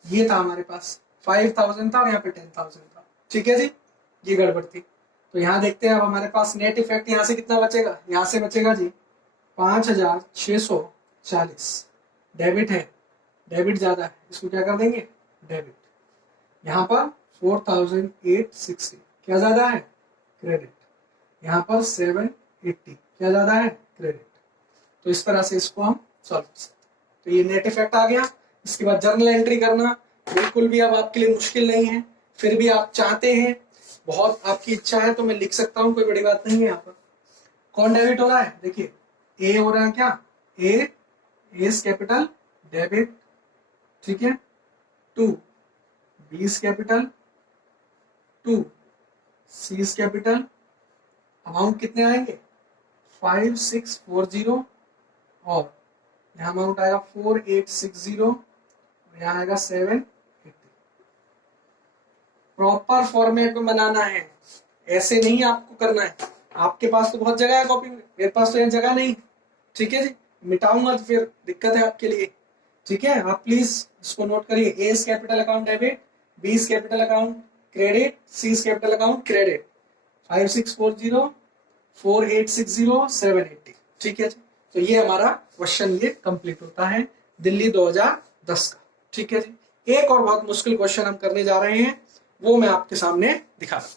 ये था हमारे पास 5000 था और यहाँ पे 10,000 था। ठीक है जी, ये गड़बड़ थी। तो यहाँ देखते हैं अब हमारे पास नेट इफेक्ट यहाँ से कितना बचेगा। यहाँ से बचेगा जी 5640। डेबिट है, डेबिट ज्यादा है, इसको क्या कर देंगे, डेबिट। यहाँ पर 4860 क्या ज्यादा है, क्रेडिट। यहाँ पर 780 क्या ज्यादा है, क्रेडिट। तो इस तरह से इसको हम सॉल्व कर सकते हैं। तो ये नेट इफेक्ट आ गया। इसके बाद जर्नल एंट्री करना बिल्कुल भी अब आपके लिए मुश्किल नहीं है। फिर भी आप चाहते हैं, बहुत आपकी इच्छा है तो मैं लिख सकता हूं, कोई बड़ी बात नहीं है। यहाँ पर कौन डेबिट हो रहा है, देखिए ए हो रहा है, क्या ए इज कैपिटल डेबिट, ठीक है। 2 B is capital, 2 C is capital. Amount कितने आएंगे 5640 और यहाँ अमाउंट आएगा 4860 और यहाँ आएगा 780। प्रॉपर फॉर्मेट में बनाना है, ऐसे नहीं आपको करना है। आपके पास तो बहुत जगह है कॉपी में, मेरे पास तो यहाँ जगह नहीं। ठीक है जी, मिटाऊंगा तो फिर दिक्कत है आपके लिए। ठीक है, आप प्लीज इसको नोट करिए। A is capital account debit, B is capital account credit, C is capital account credit. 5640 4860 780। ठीक है जी, तो ये हमारा क्वेश्चन ये कंप्लीट होता है दिल्ली 2010 का। ठीक है जी, एक और बहुत मुश्किल क्वेश्चन हम करने जा रहे हैं, वो मैं आपके सामने दिखा रहा हूं।